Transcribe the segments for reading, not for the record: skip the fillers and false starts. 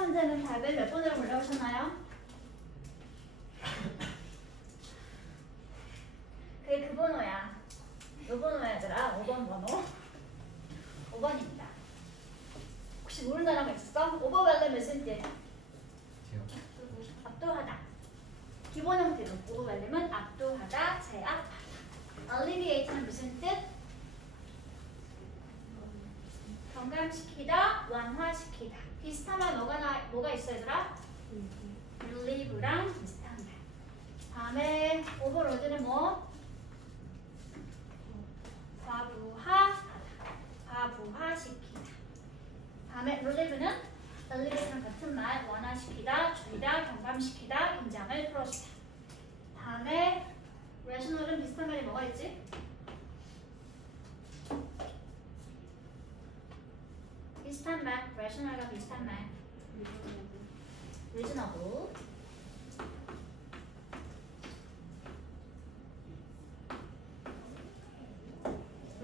이번 문제는 답을 몇 번으로 골라오셨나요? 그게 그 번호야. 요 번호야 얘들아. 5번 번호. 5번입니다. 혹시 모르는 사람 있었어? 오버웰름 무슨 뜻? 압도하다. 기본 형태로 오버웰름은 압도하다, 제압하다. alleviate는 무슨 뜻? 경감시키다, 완화시키다. 비슷한 말 뭐가 있어 얘들아? relieve랑 비슷한 말. 다음에 overload는 뭐? 과부하시키다. 다음에 relieve는 relieve랑 같은 말, 완화시키다, 줄이다, 경감시키다, 긴장을 풀어주다. 다음에 rational은 비슷한 말이 뭐가 있지? 비슷한 말, rational과 비슷한 말, reasonable.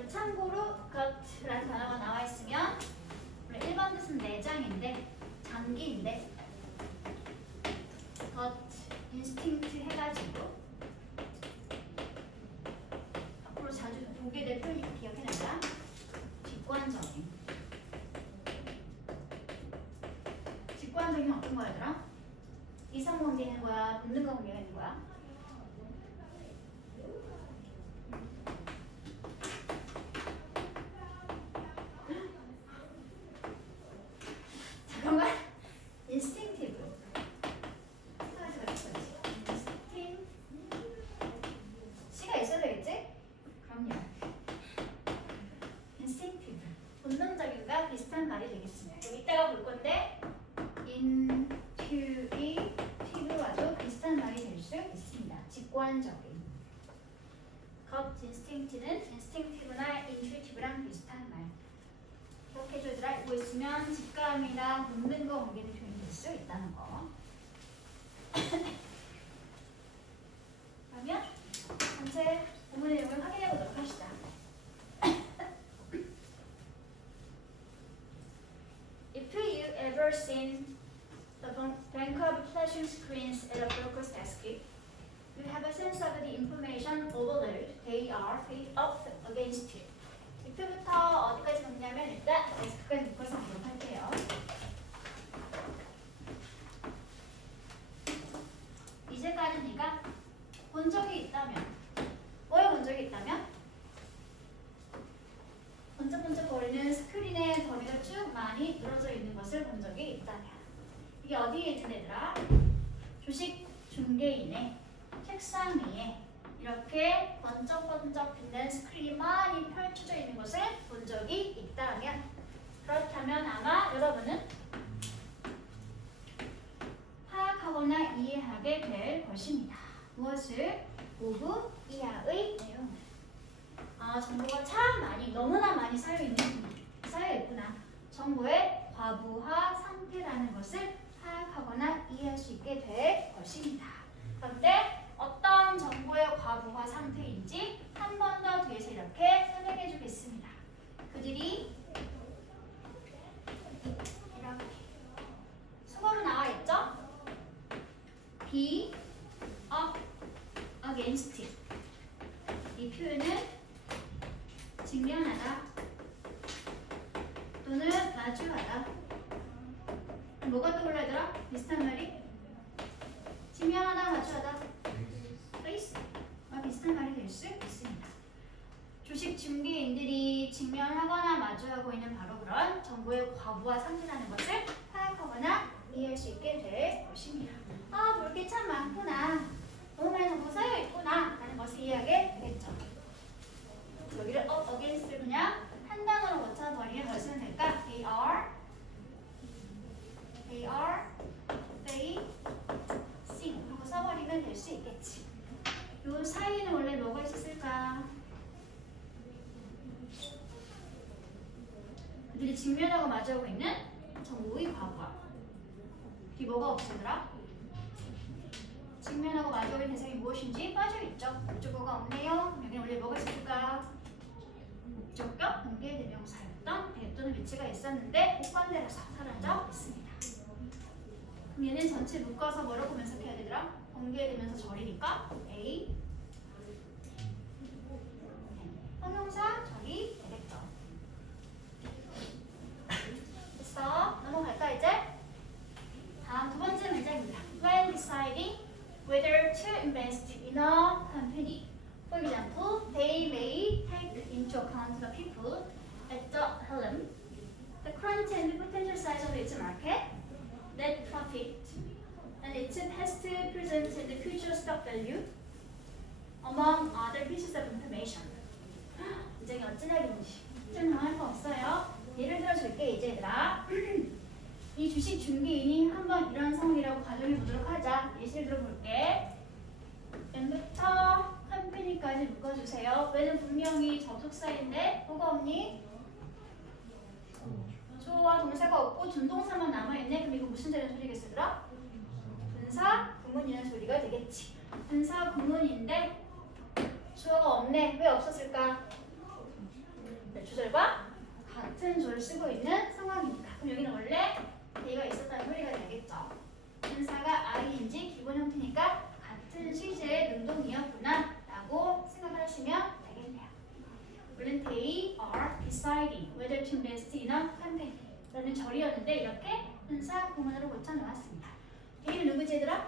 참고로 gut라는 단어가 나와 있으면 우리 1번 뜻은 내장인데, 장기인데 gut, instinct 해가지고 앞으로 자주 보게 될 표현 기억해낸다. 직관적인. 직관적인 어떤 거야 얘들아? 이성관계가 있는 거야? 본능관계가 있는 거야? 잠깐만. instinctive. C가 있어야 되겠지? 그럼요. instinctive. 본능적인과 비슷한 말이 되겠습니다. 그럼 이따가 볼 건데 intuitive와도 비슷한 말이 될 수 있습니다. 직관적인. gut instinct는 instinctive나 intuitive랑 비슷한 말. 이렇게 해줘야 알고 있으면 직감이나 본능과 관계된 표현이 될 수 있다는 거. 그러면 전체 본문의 내용을 확인해 보도록 합시다. If you ever seen the bank of flashing screens at a broker's desk, you have a sense of the information overload they are up against you. if부터 어디까지 정리하면 일단 데스크까지 묶어서 기록할게요. 이제까지 네가 본 적이 있다면, 뭘 본 적이 있다면? 번쩍번쩍거리는 스크린에 더미가 쭉 많이 늘어져 있는 것을 본 적이 있다면, 이게 어디에 있는 애들아? 주식 중개인의 책상 위에 이렇게 번쩍번쩍 빛나는 스크린이 많이 펼쳐져 있는 것을 본 적이 있다면, 그렇다면 아마 여러분은 파악하거나 이해하게 될 것입니다. 무엇을? 오브 이하의 내용. 정보가 참 많이, 너무나 많이 쌓여있구나. 정보의 과부하 상태라는 것을 파악하거나 이해할 수 있게 될 것입니다. 그런데 어떤 정보의 과부하 상태인지 한 번 더 뒤에서 이렇게 설명해 주겠습니다. 그들이 이렇게 수거로 나와 있죠? be up against it. 이 표현은 직면하다 또는 마주하다. 뭐가 떠올라 얘들아? 비슷한 말이? 직면하다, 마주하다. 비슷한 말이 될 수 있습니다. 주식 중개인들이 직면하거나 마주하고 있는 바로 그런 정보의 과부하 상태라는 것을 파악하거나 이해할 수 있게 될 것입니다. 볼 게 참 많구나. 너무 많이 정보 쌓여 있구나 라는 것을 이해하게 되겠죠. 여기를 up against를 그냥 한 단어로 고쳐버리면 무엇이 될까? They are facing 그리고 써버리면 될 수 있겠지. 요 사이에는 원래 뭐가 있었을까? 그들이 직면하고 마주하고 있는 정보의 과부하. 뒤 뭐가 없애더라? 직면하고 마주하고 있는 대상이 무엇인지 빠져있죠. 목적어가 없네요. 여기 원래 뭐가 있을까? 목적격 관계 대명사였던 배 또는 위치가 있었는데 복관대라서 사라져 있습니다. 전체 묶어서 뭐라고 면색해야 되더라? 번개되면서 절이니까 A 형용사 절이 되겠죠. 됐어. 넘어갈까 이제? 다음 두 번째 문제입니다. When deciding whether to invest in a company, for example, they may take into account the people at the helm, the current and potential size of its market, net profit, and its past, present, and future stock value, among other pieces of information. 굉장히 어찌나긴지 좀 당할 거 없어요. 예를 들어 줄게 이제 얘들아. 이 주식 중개인이 한번 이런 상황이라고 가정해 보도록 하자. 예시를 들어볼게. N부터 컴퍼니까지 묶어주세요. 왜는 분명히 접속사인데 뭐가 없니? 주어와 동사가 없고 준동사만 남아있네. 그럼 이거 무슨 자리는 소리겠으더라? 분사 구문이라는 소리가 되겠지. 분사 구문인데 주어가 없네. 왜 없었을까? 몇 조절과 같은 조를 쓰고 있는 상황이니까. 그럼 여기는 원래 대가 있었다는 소리가 되겠죠. 분사가 ing 기본 형태니까 같은 시제의 능동이었구나 라고 생각을 하시면 되겠네요. 원래는 they are deciding whether to invest in a company 라는 절이었는데 이렇게 분사 구문으로 고쳐놓았습니다. they는 누구지 얘들아?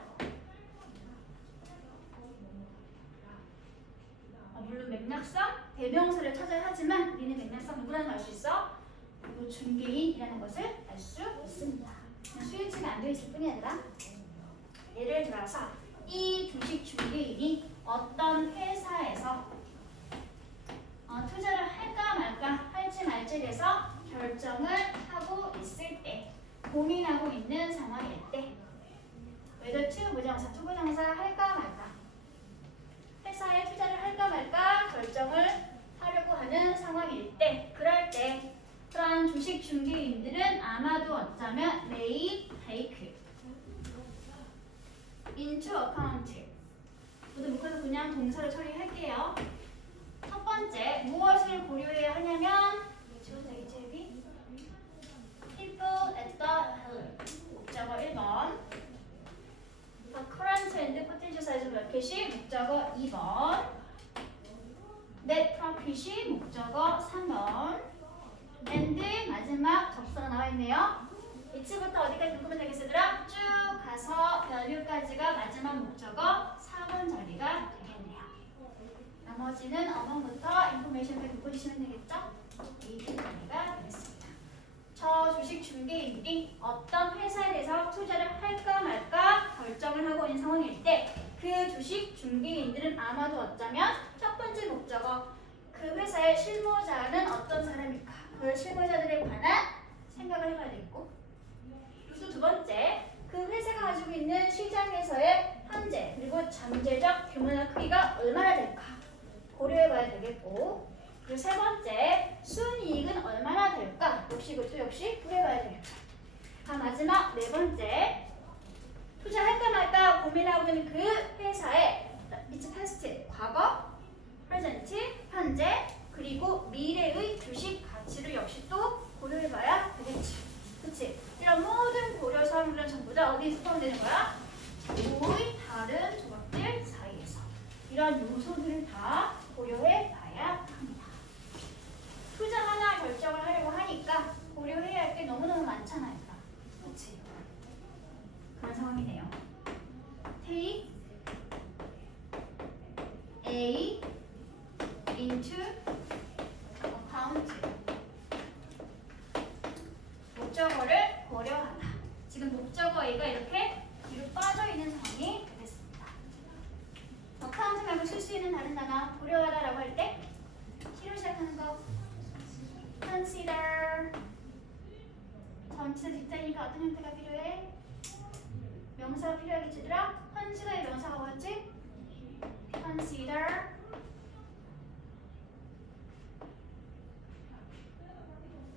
물론 맥락상 대명사를 찾아야 하지만 우리는 맥락상 누구라는 걸 알 수 있어? 그리고 중개인이라는 것을 알 수 있습니다. 그냥 수일치가 안 되어 있을 뿐이 아니라 예를 들어서 이 주식 중개인이 어떤 회사에서 투자를 할까 말까 할지 말지에 대해서 결정을 하고 있을 때 고민하고 있는 상황일 때 whether to 부정사, 투부정사 할까 말까 회사에 투자를 할까 말까 결정을 하려고 하는 상황일 때 그럴 때 그러한 주식 중개인들은 아마도 어쩌면 may take into account 모두 묶어서 그냥 동사를 처리할게요. 첫 번째 무엇을 고려해야 하냐면 지워도 되겠지 여기? people at the helm 목적어 1번 The current and potential size of market이 목적어 2번 net profit이 목적어 3번 and 마지막 접수가 나와있네요. 이치부터 어디까지 묶으면 되겠으더라? 쭉 가서 value까지가 마지막 목적어 4번 자리가 되겠네요. 나머지는 among부터 information까지 묶어주시면 되겠죠? 이 자리가 되겠습니다. 저 주식 중개인들이 어떤 회사에 대해서 투자를 할까 말까 결정을 하고 있는 상황일 때 그 주식 중개인들은 아마도 어쩌면 첫 번째 목적어 그 회사의 실무자는 어떤 사람일까 그 실무자들에 관한 생각을 해봐야 되겠고 그리고 두 번째 그 회사가 가지고 있는 시장에서의 현재 그리고 잠재적 규모나 크기가 얼마나 될까 고려해봐야 되겠고 그리고 세 번째 순이익은 얼마나 될까 역시 그것도 역시 고려해봐야 되겠죠. 마지막 네 번째 투자할까 말까 고민하고 있는 그 회사의 its past 과거, present 현재 그리고 미래의 주식 가치를 역시 또 고려해봐야 되겠지. 그치? 이런 모든 고려 사항들은 전부 다 어디에서 포함되는 거야? 의 다른 조각들 사이에서 이런 요소들을 다 고려해봐야 합니다. 투자 하나 결정을 하려고 하니까 고려해야 할 게 너무너무 많잖아요. 그치? 그런 상황이네요. Take A into account 목적어를 고려하다. 지금 목적어 A가 이렇게 뒤로 빠져있는 상황이 되겠습니다. account 말고 쓸 수 있는 다른 단어 고려하다라고 할 때 C로 시작하는 거 consider 전체 뒷자리니까 어떤 형태가 필요해? 명사가 필요하겠지들아? consider의 명사가 뭐였지? consider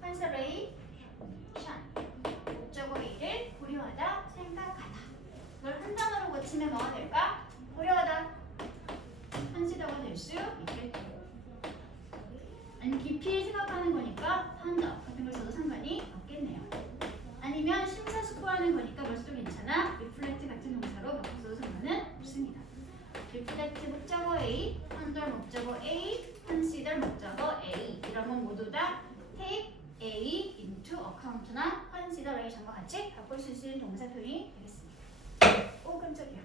consideration 목적어 A를 고려하다, 생각하다 이걸 한 단어로 고치면 뭐가 될까? 고려하다 consider가 될 수 있겠고 아니 깊이 생각하는 거니까 판단 같은 걸 써도 상관이 없겠네요. 아니면 심사숙고하는 거니까 뭘 써도 괜찮아? reflect consideration과 같이 바꿀 수 있는 동사 표현이 되겠습니다. 오 깜짝이야.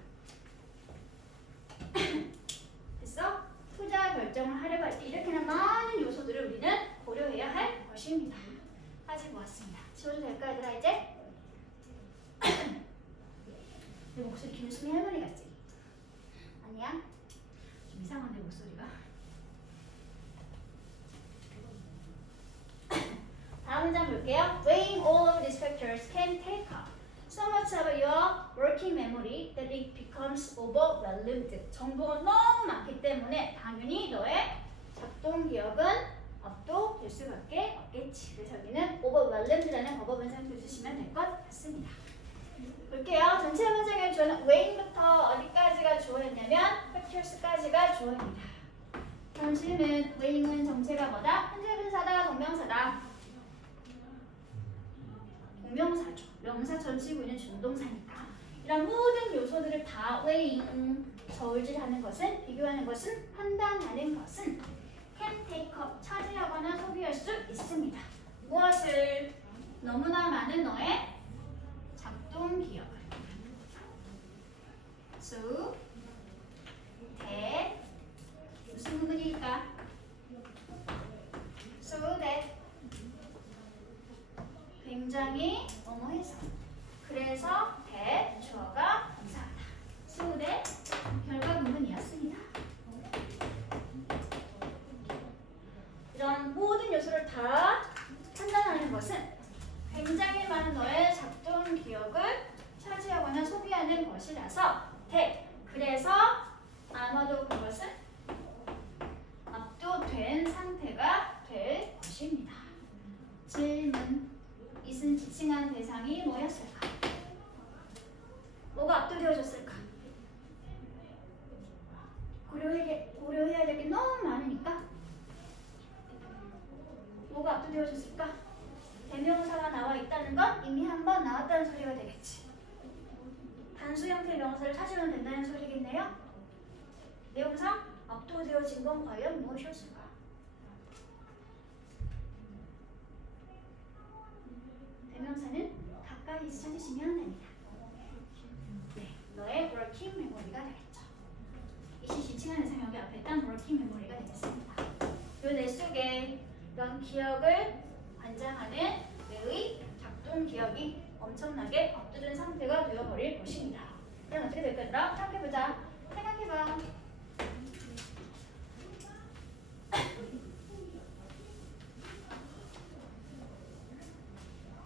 됐어? 투자 결정을 하려고 할 때 이렇게나 많은 요소들을 우리는 고려해야 할 것입니다. 가지고 왔습니다. 지워도 될까 얘들아 이제? 내 목소리 김수미 할머니 같지? 아니야? 좀 이상한데 목소리가. 다음 문장 볼게요. Weighing all of these factors can take up so much of your working memory that it becomes overwhelmed. 정보가 너무 많기 때문에 당연히 너의 작동 기억은 압도될 수밖에 없겠지. 그래서 여기는 overwhelmed라는 버버 문장표 쓰시면 될 것 같습니다. 볼게요. 전체 문장의 주어는 weighing부터 어디까지가 주어였냐면 factors까지가 주어입니다. 다음 질문. weighing은 정체가 뭐다? 현재 분사다, 동명사다? 동명사죠. 명사 전치고 있는 준동사니까. 이런 모든 요소들을 다 weighing, 저울질하는 것은, 비교하는 것은, 판단하는 것은 can take up, 차지하거나 소비할 수 있습니다. 무엇을? 너무나 많은 너의 작동 기억을. So, that 무슨 부분일까? So that 굉장히 뭐뭐해서. 그래서 that 주어가 동사하다. So that 결과 부분이었습니다. 이런 모든 요소를 다 판단하는 것은 굉장히 많은 너의 작동 기억을 차지하거나 소비하는 것이라서 that. 그래서 아마도 그것은 압도된 상태가 될 것입니다. 질문. 이은 지칭한 대상이 뭐였을까? 뭐가 압도되어졌을까? 고려해야 될 게 너무 많으니까 뭐가 압도되어졌을까? 대명사가 나와 있다는 건 이미 한 번 나왔다는 소리가 되겠지. 단수 형태의 명사를 찾으면 된다는 소리겠네요. 내용상 압도되어진 건 과연 무엇이었을까? 대명사는 가까이서 찾으시면 됩니다. 네, 너의 working memory가 되겠죠. 이시 지칭하는 상역이 앞에 딴 working memory가 되겠습니다. 요 뇌 속에 이런 기억을 관장하는 뇌의 작동 기억이 엄청나게 압도된 상태가 되어버릴 것입니다. 그럼 어떻게 될까? 생각해보자. 생각해봐.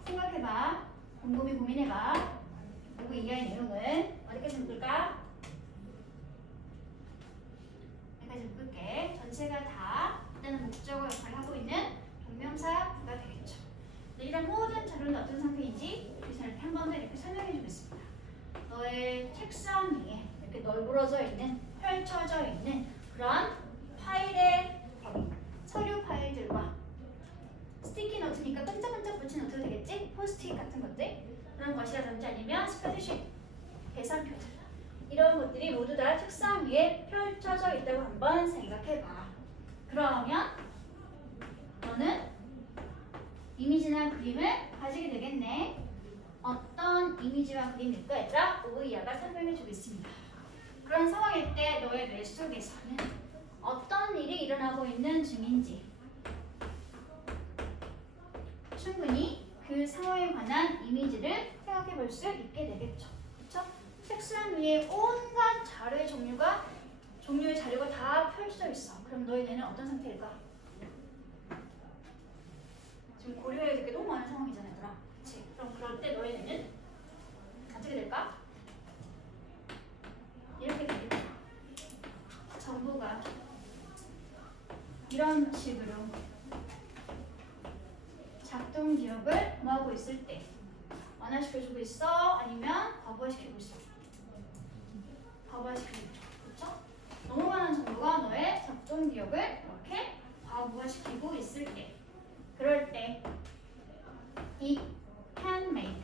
생각해봐. 곰곰이 고민해봐. 그리고 이하의 내용은 어디까지 묶을까? 여기까지 묶을게. 전체가 다 일단은 목적어 역할을 하고 있는 동명사가 되겠죠. 네, 이런 모든 자료는 어떤 상태인지 이렇게 한 번 더 이렇게 설명해 주겠습니다. 너의 책상 위에 이렇게 널브러져 있는, 펼쳐져 있는 그런 파일의 서류 파일들과 스티키 노트니까 끈적끈적 붙인 노트도 되겠지? 포스트잇 같은 것들 그런 것이라든지 아니면 스프레드शी트 계산표들 이런 것들이 모두 다 책상 위에 펼쳐져 있다고 한번 생각해봐. 그러면 너는 이미지나 그림을 가지게 되겠네. 어떤 이미지와 그림일까? 얘들아, 오이아가 설명해 주겠습니다. 그런 상황일 때 너의 뇌 속에서는 어떤 일이 일어나고 있는 중인지 충분히 그 상황에 관한 이미지를 생각해 볼 수 있게 되겠죠. 그렇죠? 책상 위에 온갖 종류의 자료가 다 펼쳐져 있어. 그럼 너의 뇌는 어떤 상태일까? 지금 고려해야 될 게 너무 많은 상황이잖아, 얘들아. 그치? 그럼 그럴 때 너의 뇌는 어떻게 될까? 이렇게 되겠다. 정보가 이런 식으로 작동 기억을 뭐하고 있을 때 완화시켜주고 있어? 아니면 과부하시키고 있어? 과부하시키고 있죠. 그렇죠? 너무 많은 정보가 너의 작동 기억을 이렇게 과부하시키고 있을 때 그럴 때 it can make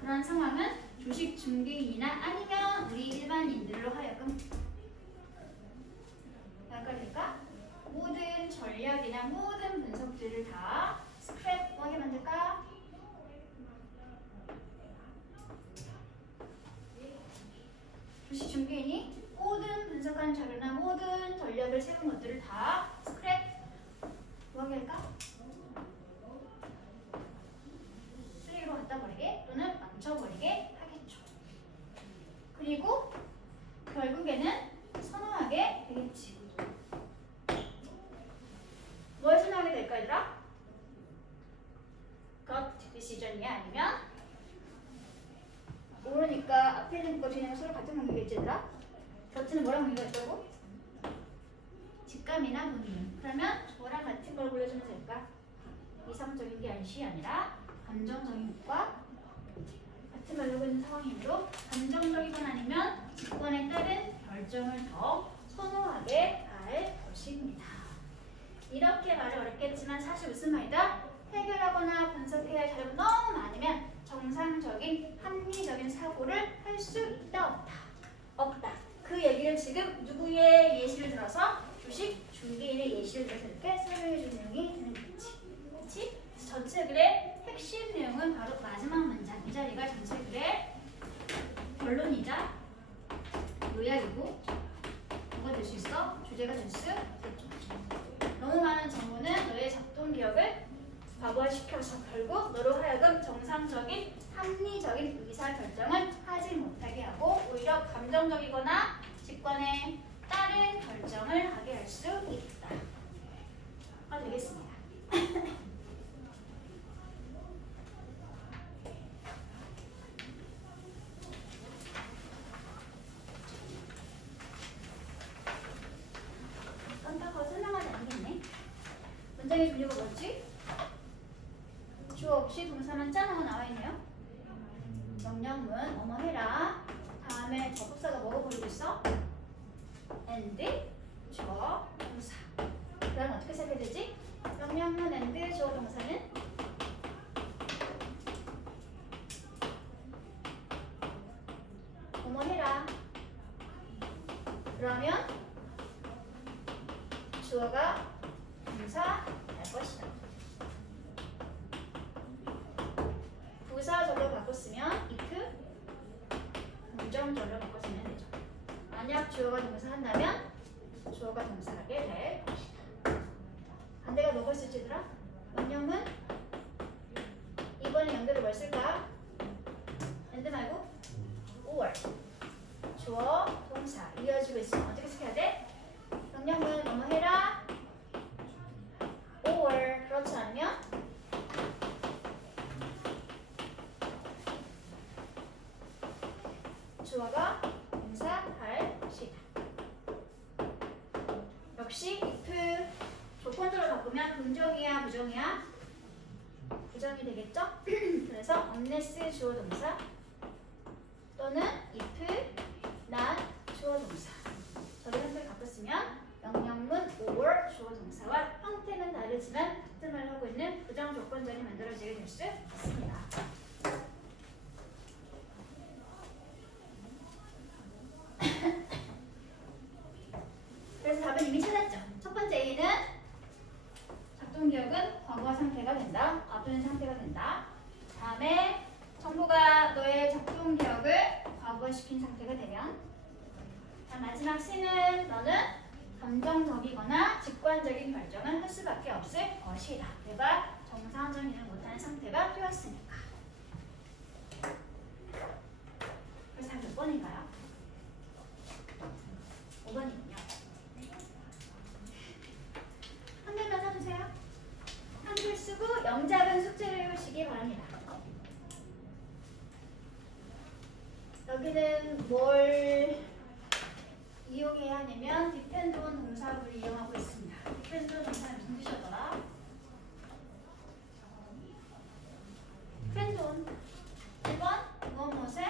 그런 상황은 주식 중개인이나 아니면 우리 일반인들로 하여금 약간 모든 전략이나 모든 분석들을 다 스크랩하게 조식 준비인이 모든 분석한 자료나 모든 전략을 세운 것들을 다 스크랩 뭐하게 할까? 쓰레기로 갖다 버리게 또는 망쳐버리게 하겠죠. 그리고 결국에는 선호하게 되겠지. 뭘 선호하게 될까 얘들아? gut decision이야? 아니면 모르니까 앞에 있는 거 뒤에 있는 거 서로 같은 관계겠지 얘들아? gut는 뭐랑 관계가 있다고? 직감이나 본능. 그러면 저랑 같은 걸 골라주면 될까? 이성적인 게 아니라 감정적인 것과 같은 걸 하고 있는 상황이므로 감정적이건 아니면 직관에 따른 결정을 더 선호하게 할 것입니다. 이렇게 말이 어렵겠지만 사실 무슨 말이다? 해결하거나 분석해야 할 자료가 너무 많으면 정상적인 합리적인 사고를 할 수 있다 없다? 없다. 그 얘기를 지금 누구의 예시를 들어서 조식 준비인의 예시를 들어서 이렇게 설명해 준 내용이 되는 거지. 그렇지? 전체 글의 핵심 내용은 바로 마지막 문장. 이 자리가 전체 글의 결론이자 요약이고 뭐가 될 수 있어? 주제가 될 수 있겠죠. 너무 많은 정보는 너의 작동 기억을 과부하시켜서 결국 너로 하여금 정상적인 합리적인 의사결정을 하지 못하게 하고 오히려 감정적이거나 직관에 따른 결정을 하게 할 수 있다. 되겠습니다. 깜빡하고 설명하지 않겠네. 문장의 종류가 뭐지? 주어 없이 동사만 짠하고 나와있네요. 명령문 뭐뭐 해라. 다음에 접속사가 뭐가 보이고 있어? and 주어 동사. 그럼 어떻게 생각해야 되지? 명령문 and 주어 동사는 뭐뭐 해라. 그러면 주어가 동사 될 것이다. 부사절로 바꿨으면 if 긍정절로 바꿔주면 되죠. 만약 주어가 동사 한다면 주어가 동사하게 될 것이다. 반대가 뭐가 있을지 얘들아? 원형은 이번에 연결을 뭘 쓸까? and 말고 or 주어 동사 이어지고 있으면 어떻게 해석해야 돼? 명령문 뭐뭐 해라 or 그렇지 않으면 주어가 동사할 것이다. 역시 if 조건절로 바꾸면 긍정이야 부정이야? 부정이 되겠죠? 그래서 unless 주어 동사 또는 if not 주어 동사 저런 형태를 바꿨으면 명령문 or 주어 동사와 형태는 다르지만 같은 말을 하고 있는 부정 조건절이 만들어지게 될 수 있습니다. 그래서 답은 이미 찾았죠. 첫 번째 A는 작동기억은 과거와 상태가 된다. 앞서는 상태가 된다. 다음에 정보가 너의 작동기억을 과거시킨 상태가 되면 마지막 C는 너는 감정적이거나 직관적인 결정을 할 수밖에 없을 것이다. 내가 정상적이지 못하는 상태가 되었으니까. 그래서 답 몇 번인가요? 5번이군요. 한글만 써주세요. 한글 쓰고 영작은 숙제를 해오시기 바랍니다. 여기는 뭘 이용해야 하냐면 depend on 동사를 이용하고 있습니다. depend on 동사는 무슨 뜻이었더라? depend on 1번 무엇에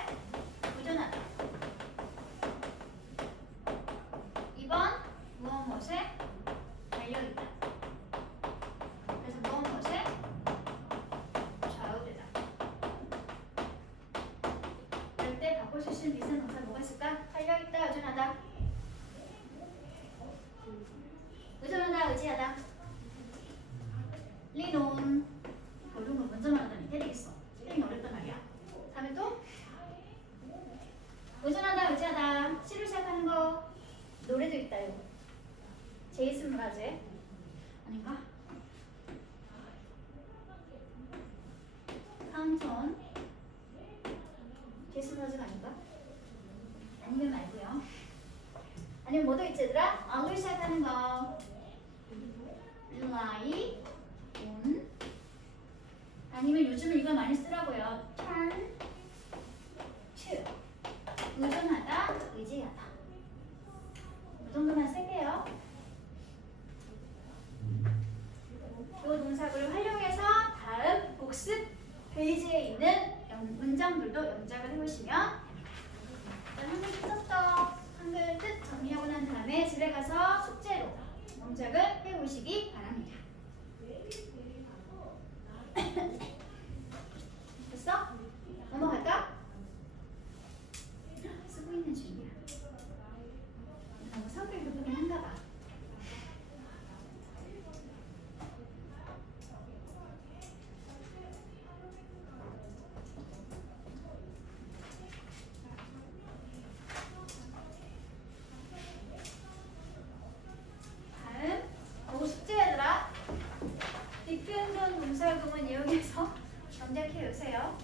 도전하다 2번 무엇에 달려있다. 그래서 무엇에 좌우되다. 이럴 때 바꿔줄 수 있는 비슷한 동사 뭐가 있을까? 달려있다, 의존하다. 의존하다, 의지하다. 삼촌. 제스머즈가 아닌가? 아니면 말고요. 아니면 뭐도 있지 얘들아? 언로 시작하는 거. rely on. 아니면 요즘은 이걸 많이 쓰라고요. turn to. 의존하다, 의지하다. 이 정도만 쓸게요. 이 동사구를 활용해서 다음 복습 페이지에 있는 문장들도 영작을 해보시면 됩니다. 한글 뜻 썼어. 한글 뜻 정리하고 난 다음에 집에 가서 숙제로 영작을 해보시기 바랍니다. 됐어? 넘어갈까? 쓰고 있는 중이야. 너무 성격이 급하긴 한가 봐. 동사구문 이용해서 정작해 오세요.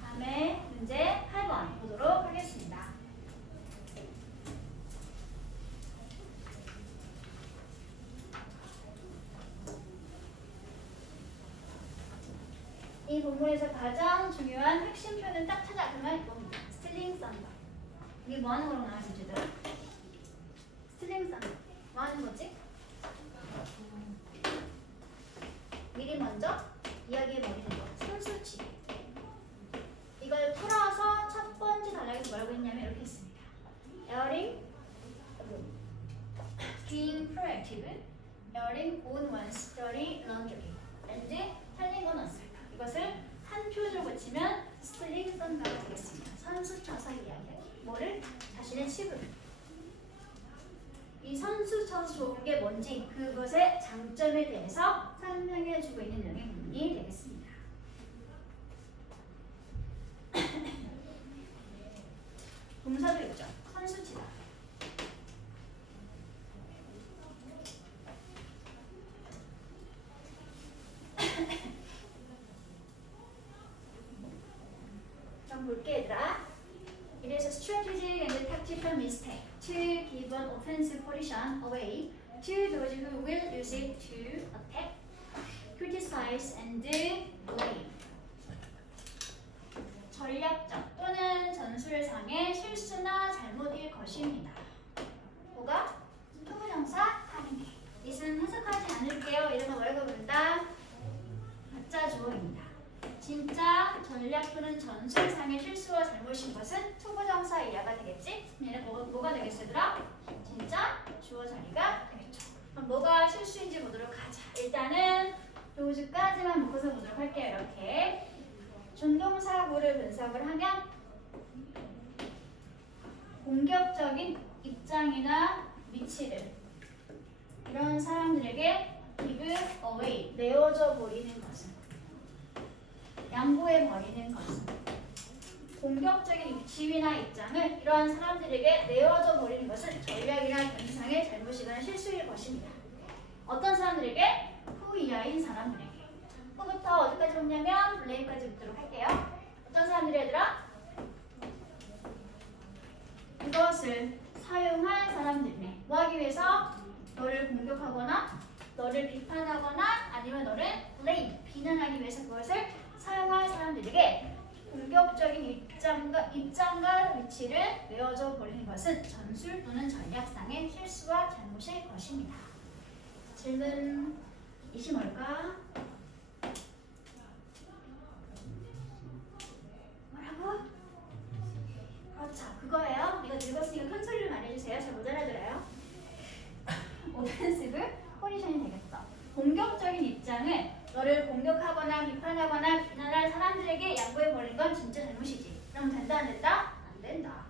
다음에 문제 8번 보도록 하겠습니다. 이 본문에서 가장 중요한 핵심 표현은 딱 찾아. 그러면 이겁니다. 스틸링 썬더. 이게 뭐 하는 거로 나와있지, 얘들아? 스틸링 썬더. 뭐 하는 거지? 미리 먼저 이야기해버리는 거. 선수치. 이걸 풀어서 첫 번째 단락에서 뭐라고 했냐면 이렇게 했습니다. Erring, being proactive, erring on one's dirty laundry, and telling on oneself. 이것을 한 표를 고치면 스틸링 썬더가 되겠습니다. 선수 쳐서 이야기하기. 뭐를? 자신의 칩을. 이 선수 쳐서 좋은 게 뭔지 그것의 장점에 대해서 설명해주고 있는 내용의 부분이 되겠습니다. 동사도 있죠. 선수치다. 그럼 볼게 얘들아. It is a strategic and tactical mistake to give an offensive position away to those who will use it to attack, criticize, and blame. 전략적 또는 전술상의 실수나 잘못일 것입니다. 뭐가? 투부정사 하는 게. 이것은 해석하지 않을게요. 이런 거 뭐라고 부른다? 가짜 주어입니다. 진짜 전략 또는 전술상의 실수와 잘못인 것은 투부정사 이하가 되겠지? 얘는 뭐가 되겠어, 얘들아? 진짜 주어 자리가 되겠죠. 그럼 뭐가 실수인지 보도록 하자. 일단은 도주까지만 묶어서 보도록 할게요. 이렇게 준동사구를 분석을 하면 공격적인 입장이나 위치를 이런 사람들에게 give away, 내어줘 버리는 것은, 양보해 버리는 것은, 공격적인 지위나 입장을 이러한 사람들에게 내어줘 버리는 것은 전략이나 전술상의 잘못이거나 실수일 것입니다. 어떤 사람들에게? 후 이하인 사람들에게. 후부터 어디까지 붙냐면 블레임까지 붙도록 할게요. 어떤 사람들이 얘들아? 이것을 사용할 사람들이네. 뭐 하기 위해서? 너를 공격하거나 너를 비판하거나 아니면 너를 blame, 비난하기 위해서 그것을 사용할 사람들에게 공격적인 입장과 위치를 내어줘 버리는 것은 전술 또는 전략상의 실수와 잘못일 것입니다. 질문 이시 뭘까? 뭐라고? 그렇죠. 그거예요. 이거 읽었으니까 큰 소리를 말해주세요. 잘 못 알아들어요. 오펜시브 포지션이 되겠어. 공격적인 입장을 너를 공격하거나 비판하거나 비난할 사람들에게 양보해버린 건 진짜 잘못이지. 그럼 된다 안 된다? 안 된다.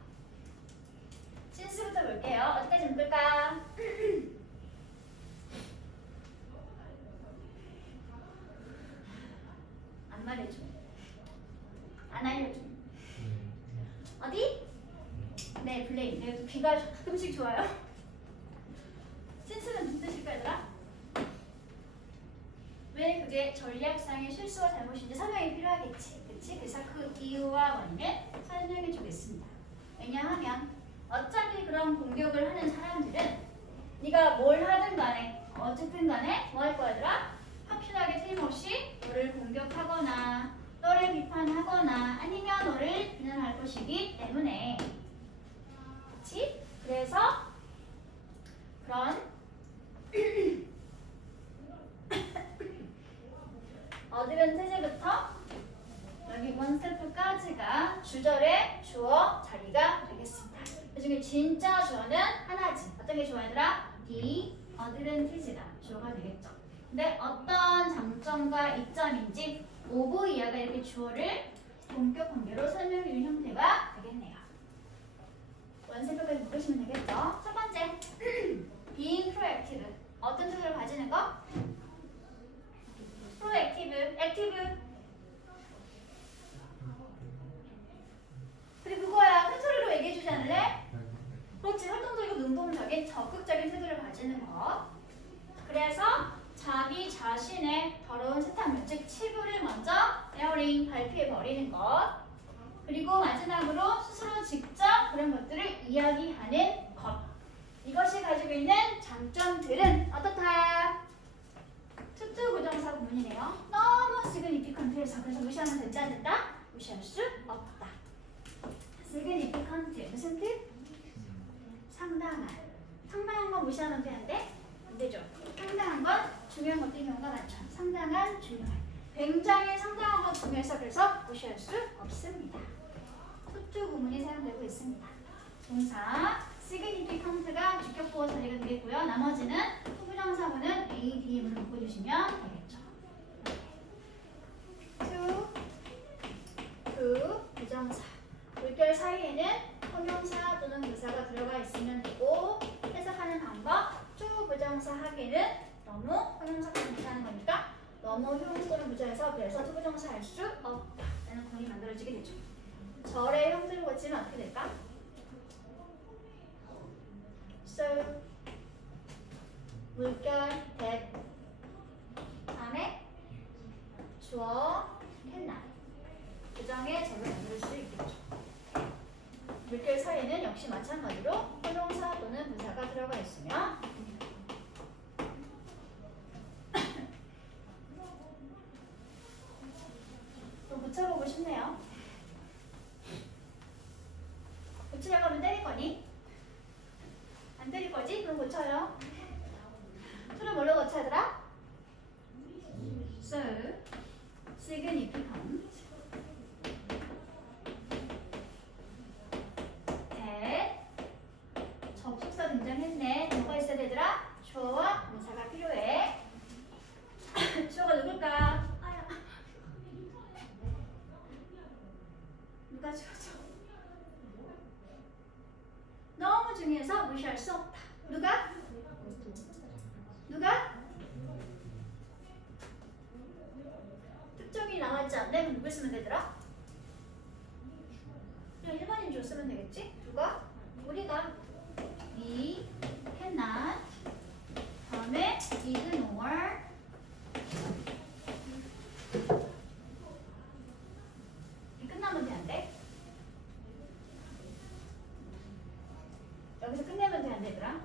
신스부터 볼게요. 어디까지 묶을까? 안 말해줘. 안 알려줘. 어디? 네, 블레임. 네, 귀가 가끔씩 좋아요. 신스는 무슨 뜻일까, 얘들아? 왜 그게 전략 이상의 실수와 잘못인지 설명이 필요하겠지. 그치? 그래서 그 이유와 원인을 설명해 주겠습니다. 왜냐하면 어차피 그런 공격을 하는 사람들은 네가 뭘 하든 간에 어쨌든 간에 뭐 할 거야 얘들아? 확실하게 틀림없이 너를 공격하거나 너를 비판하거나 아니면 너를 비난할 것이기 때문에 그치? 그래서 그런 어드밴티지부터 여기 원스텝까지가 주절의 주어 자리가 되겠습니다. 그중에 진짜 주어는 하나지. 어떤 게 주어 얘들아? The advantage가 주어가 되겠죠. 근데 어떤 장점과 이점인지 오브 이하가 이렇게 주어를 본격 관계로 설명해 주는 형태가 되겠네요. 원스텝까지 묶으시면 되겠죠. 첫 번째, being proactive. 어떤 특성을 가지는 거? proactive, active. 그래 그거야. 큰 소리로 얘기해 주지 않을래? 그렇지. 활동적이고 능동적인 적극적인 태도를 가지는 것. 그래서 자기 자신의 더러운 세탁물, 즉 치부를 먼저 에어링 발표해 버리는 것. 그리고 마지막으로 스스로 직접 그런 것들을 이야기하는 것. 이것이 가지고 있는 장점들은 어떻다? 투투 부정사 구문이네요. 너무 시그니피컨트해서 그래서 무시하면 된다 된다? 무시할 수 없다. 시그니피컨트 무슨 뜻? 상당한. 상당한 건 무시하면 되는데 안 되죠. 상당한 건 중요한 것들인 경우가 많죠. 상당한, 중요한. 굉장히 상당한 건 중요해서 그래서 무시할 수 없습니다. 투투 구문이 사용되고 있습니다. 동사 significant가 주격보호 자리가 되겠고요. 나머지는 투부정사구는 A, D으로 묶어주시면 되겠죠. to 부정사 물결 사이에는 형용사 또는 부사가 들어가 있으면 되고 해석하는 방법 to 부정사 하기는 너무 형용사 또는 부사하는 거니까 너무 형용사 또는 부사해서 그래서 to 부정사 할 수 없다 라는 구문이 만들어지게 되죠. 절의 형태를 고치면 어떻게 될까? So 물결 that 다음에 주어 했나 부정의 절을 만들 수 있겠죠. 물결 사이에는 역시 마찬가지로 형용사 또는 부사가 들어가 있으며 또 붙여보고 싶네요. 고치려고 하면 때릴 거니? 안 때릴 거지? 그럼 고쳐요. 틀을 뭘로 고쳐야더라? So, significant that 접속사 등장했네. 뭐가 있어야 되더라? 주어와 동사가 필요해. 주어가 누굴까? 아야. 누가 주어죠? 너무 중요해서 무시할 수 없다. 누가? 누가? 특정이 나왔지 않네? 그럼 누구 쓰면 되더라? 그냥 일반인 줄 쓰면 되겠지? 누가? 우리가 we cannot 다음에 ignore 이 끝나면 돼 안 돼? 여기서 끝내면 돼 안 되더라?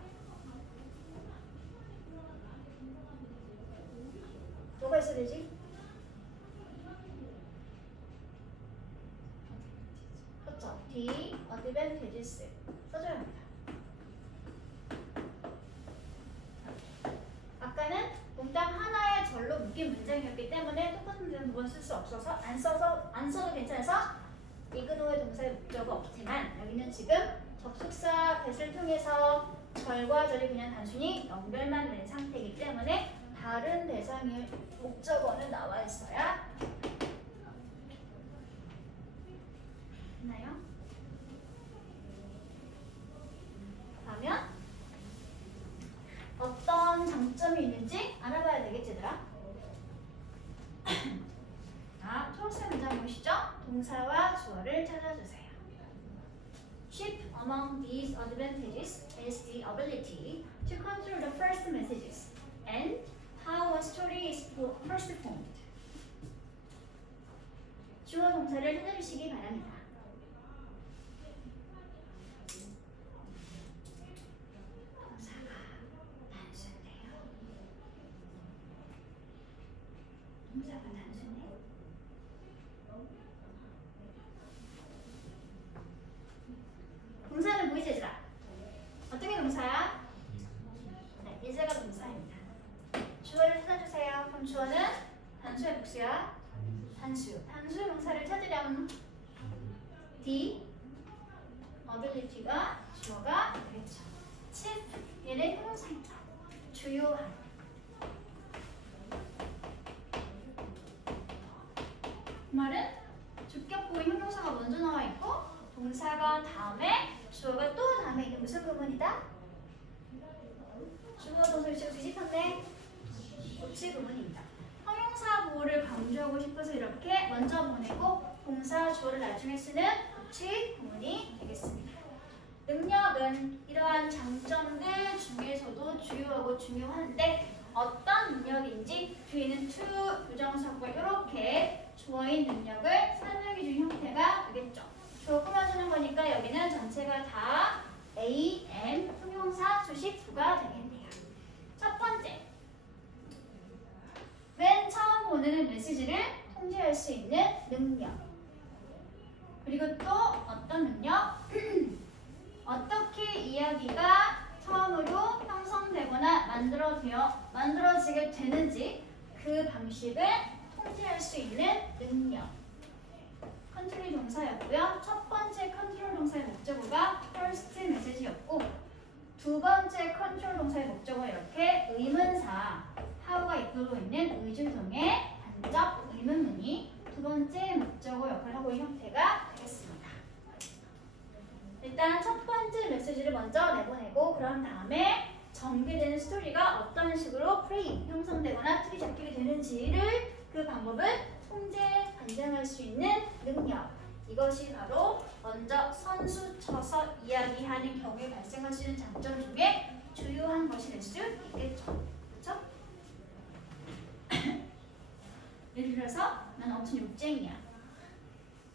뭐가 있어야 되지? 그렇죠. The advantages 써줘야 합니다. 아까는 문장 하나의 절로 묶인 문장이었기 때문에 똑같은 데는 두번 쓸 수 없어서 안 써도 괜찮아서 ignore의 동사의 목적은 없지만 여기는 지금 접속사 that을 통해서 절과 절이 그냥 단순히 연결만 된 상태이기 때문에 다른 대상의 목적어는 나와 있어야 됐나요? 그러면 어떤 장점이 있는지 알아봐야 되겠지 얘들아? 자, 초록색 문장 보시죠? 동사와 주어를 찾아주세요. Chief among these advantages is the ability to control the first messages and how a story is first formed. 주어 동사를 찾아주시기 바랍니다. 동사가 단수인데요. 동사가 단수네. 동사는 보이지 얘들아? 어떤 게 동사야? 네, 예제가 동사입니다. 주어를 찾아주세요. 그럼 주어는 단수의 복수야? 단수. 단수 명사를 찾으려면 D, ability가 주어가 되겠죠. chief, 얘는 형용사입니다. 주요한. 그 말은 주격보의 형용사가 먼저 나와 있고 동사가 다음에 주어가 또 다음에 이게 무슨 부분이다? 주어 동사 위치가 뒤집혔네. 복시 부분입니다. 형용사 보호를 강조하고 싶어서 이렇게 먼저 보내고 동사 주어를 나중에 쓰는 복시 부분이 되겠습니다. 능력은 이러한 장점들 중에서도 주요하고 중요한데 어떤 능력인지 뒤에는 to 부정사구가 이렇게 주어인 능력을 설명해 준 형태가 되겠죠. 주어 꾸며주는 거니까 여기는 전체가 다 am 형용사 수식구가 되겠네요. 첫 번째, 맨 처음 보내는 메시지를 통제할 수 있는 능력. 그리고 또 어떤 능력? 어떻게 이야기가 처음으로 형성되거나 만들어지게 되는지 그 방식을 통제할 수 있는 능력. 컨트롤 동사였고요. 첫 번째 컨트롤 동사의 목적어가 first message였고 두 번째 컨트롤 동사의 목적어 이렇게 의문사 how가 이끌고 있는 의주동의 간접 의문문이 두 번째 목적어 역할을 하고 있는 형태가 되겠습니다. 일단 첫 번째 메시지를 먼저 내보내고 그런 다음에 전개되는 스토리가 어떤 식으로 프레임 형성되거나 틀이 잡히게 되는지를 그 방법을 통제, 관장할 수 있는 능력. 이것이 바로 먼저 선수 쳐서 이야기하는 경우에 발생할 수 있는 장점 중에 주요한 것이 될 수 있겠죠. 그렇죠? 예를 들어서 난 엄청 욕쟁이야.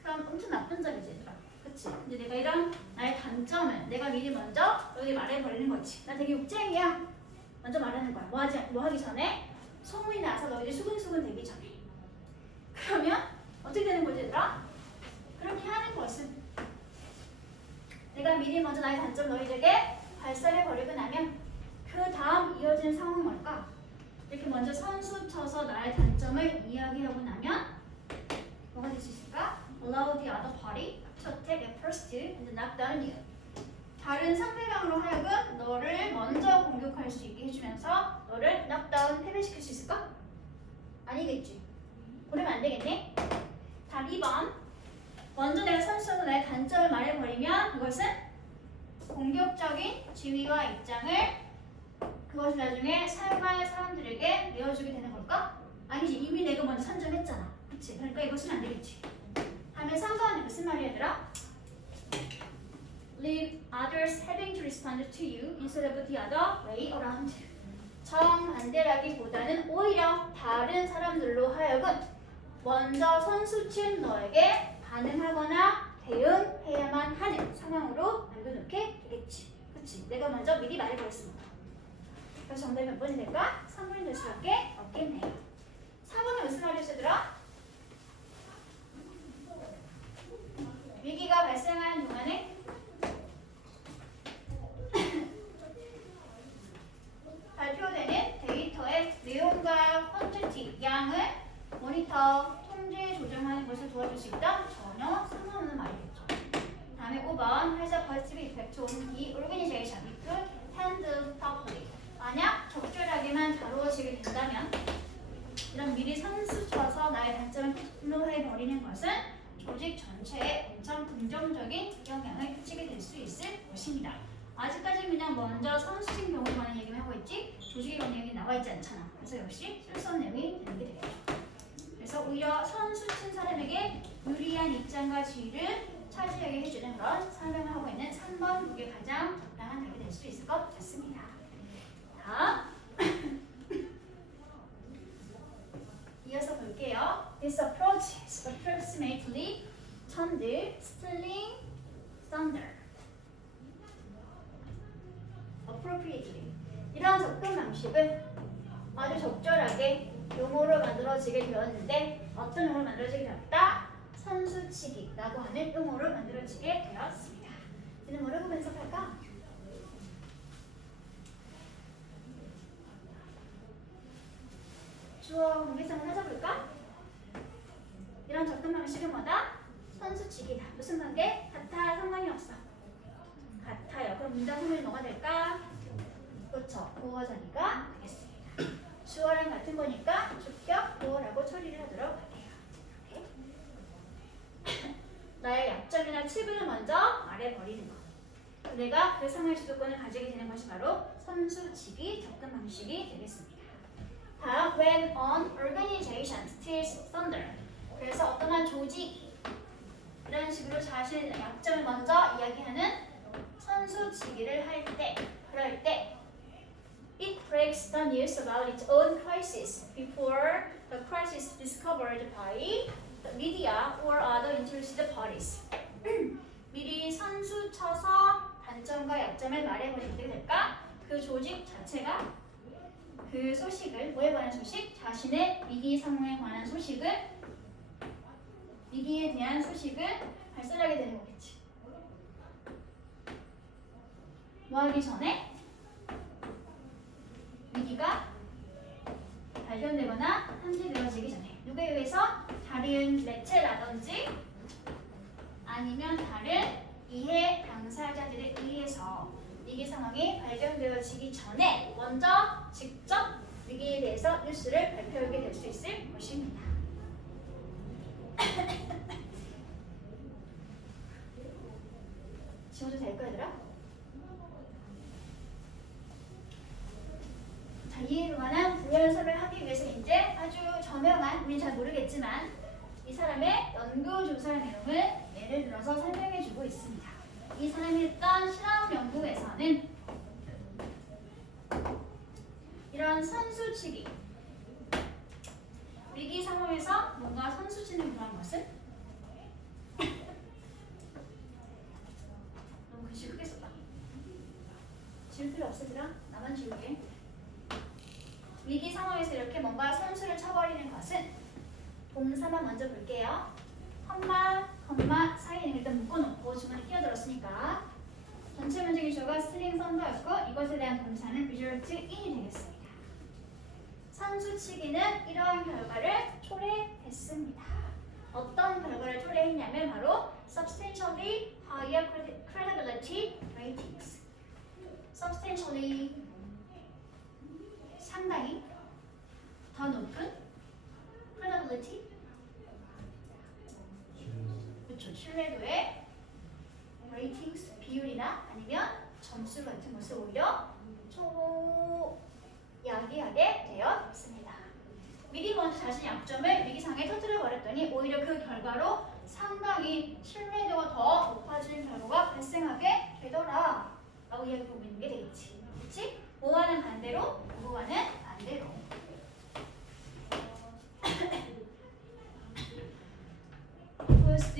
그럼 엄청 나쁜 점이지 얘들아. 그치? 근데 내가 이런 나의 단점을 내가 미리 먼저 너에게 말해버리는 거지. 나 되게 욕쟁이야. 먼저 말하는 거야. 뭐 하기 전에? 소문이 나서 너희들 수근수근 되기 전에. 그러면 어떻게 되는 거지 얘들아? 그렇게 하는 것은 내가 미리 먼저 나의 단점 너희들에게 발설해버리고 나면 그 다음 이어지는 상황은 뭘까? 이렇게 먼저 선수 쳐서 나의 단점을 이야기하고 나면 뭐가 될 수 있을까? Allow the other party to attack at first and knock down you. 다른 상대방으로 하여금 너를 먼저 공격할 수 있게 해주면서 너를 knock down, 패배시킬 수 있을까? 아니겠지. 그러면 안 되겠네? 답 2번. 먼저 내가 선수로 나의 단점을 말해버리면 그것은 공격적인 지위와 입장을 그것을 나중에 사용할 사람들에게 내어주게 되는 걸까? 아니지. 이미 내가 먼저 선점했잖아. 그치? 그러니까 이것은 안 되겠지. 다음에 3번은 무슨 말이야 얘들아? Leave others having to respond to you instead of the other way around. 정반대라기보다는 오히려 다른 사람들로 하여금 먼저 선수 친 너에게 반응하거나 대응해야만 하는 상황으로 만들어놓게 되겠지. 그치? 내가 먼저 미리 말해버렸습니다. 그래서 정답이 몇 번이 될까? 3번이 될 수밖에 없겠네요. 4번은 무슨 말이었어 얘들아? 위기가 발생하는 동안에 발표되는 데이터의 내용과 퀀티티, 양을 모니터, 통제, 조정하는 것을 도와줄 수 있다? 전혀 상관없는 말이겠죠. 다음에 5번 has a positive effect on the organization if handled properly. 만약 적절하게만 다루어지게 된다면 이런 미리 선수 쳐서 나의 단점을 폭로해버리는 것은 조직 전체에 엄청 긍정적인 영향을 끼치게 될 수 있을 것입니다. 아직까지 그냥 먼저 선수진 경우에 관한 얘기만 하고 있지 조직에 관한 얘기 나와 있지 않잖아. 그래서 역시 쓸 수 없는 내용이 되는 게 되겠죠. 그래서 오히려 선수 친 사람에게 유리한 입장과 지위를 차지하게 해주는 그런 설명을 하고 있는 3번 그게 가장 적당한 답이 될 수 있을 것 같습니다. 다음 이어서 볼게요. This approach is approximately 선들, stealing, thunder. appropriately. 이런 접근 방식은 아주 적절하게 용어로 만들어지게 되었는데 어떤 용어로 만들어지게 되었다? 선수치기라고 하는 용어로 만들어지게 되었습니다. 이는 뭐라고 분석할까? 주어 관계성을 찾아볼까? 이런 접근 방식은 뭐다? 선수치기다. 무슨 관계? 같아, 상관이 없어. 같아요. 그럼 문장 소문이 뭐가 될까? 그렇죠. 보어 자리가 되겠습니다. 주어랑 같은 거니까 주격 보어라고 처리를 하도록 할게요. 이렇게. 나의 약점이나 칩을 먼저 말해버리는 거. 내가 그 상황의 주도권을 가지게 되는 것이 바로 선수치기 접근 방식이 되겠습니다. 다음, when an organization steals thunder. 그래서 어떤 한 조직이 이런 식으로 자신의 약점을 먼저 이야기하는 선수치기를 할 때, 그럴 때 it breaks the news about its own crisis before the crisis is discovered by the media or other interested parties. 미리 선수 쳐서 단점과 약점을 말해버릴 때 될까? 그 조직 자체가 그 소식을, 뭐에 관한 소식? 자신의 위기 상황에 관한 소식을, 위기에 대한 소식을 발설하게 되는 거겠지. 뭐 하기 전에? 위기가 발견되거나 탐지되어지기 전에. 누구에 의해서? 다른 매체라든지 아니면 다른 이해 당사자들에 의해서 위기 상황이 발견되어지기 전에 먼저 직접 위기에 대해서 뉴스를 발표하게 될 수 있을 것입니다. 지워도 될까 얘들아? 자, 이에 관한 부연설을 하기 위해서 이제 아주 저명한, 우린 잘 모르겠지만 이 사람의 연구조사 내용을 예를 들어서 설명해주고 있습니다. 이 사람이 했던 실험 연구에서는 이런 선수치기, 위기 상황에서 뭔가 선수치는 그런 것은 너무 글씨 크게 썼다. 지울 필요 없어 얘들아. 나만 지울게. 위기 상황에서 이렇게 뭔가 선수를 쳐버리는 것은 동사만 먼저 볼게요. 컴마 사이에 일단 묶어놓고 중간에 끼어들었으니까 전체 문장의 주어가 스트링 선더였고 이것에 대한 동사는 result in이 되겠습니다. 선수치기는 이러한 결과를 초래했습니다. 어떤 결과를 초래했냐면 바로 substantially higher credibility ratings. substantially 상당히 더 높은 credibility 그렇죠. 신뢰도의 ratings 비율이나 아니면 점수 같은 것을 오히려 야기하게 되어 있습니다. 미리 먼저 자신의 약점을 위기상에 터뜨려 버렸더니 오히려 그 결과로 상당히 신뢰도가 더 높아지는 결과가 발생하게 되더라 라고 이야기하고 있는 게 되겠지. 그렇지? 뭐와는 반대로, 뭐와는 반대로. first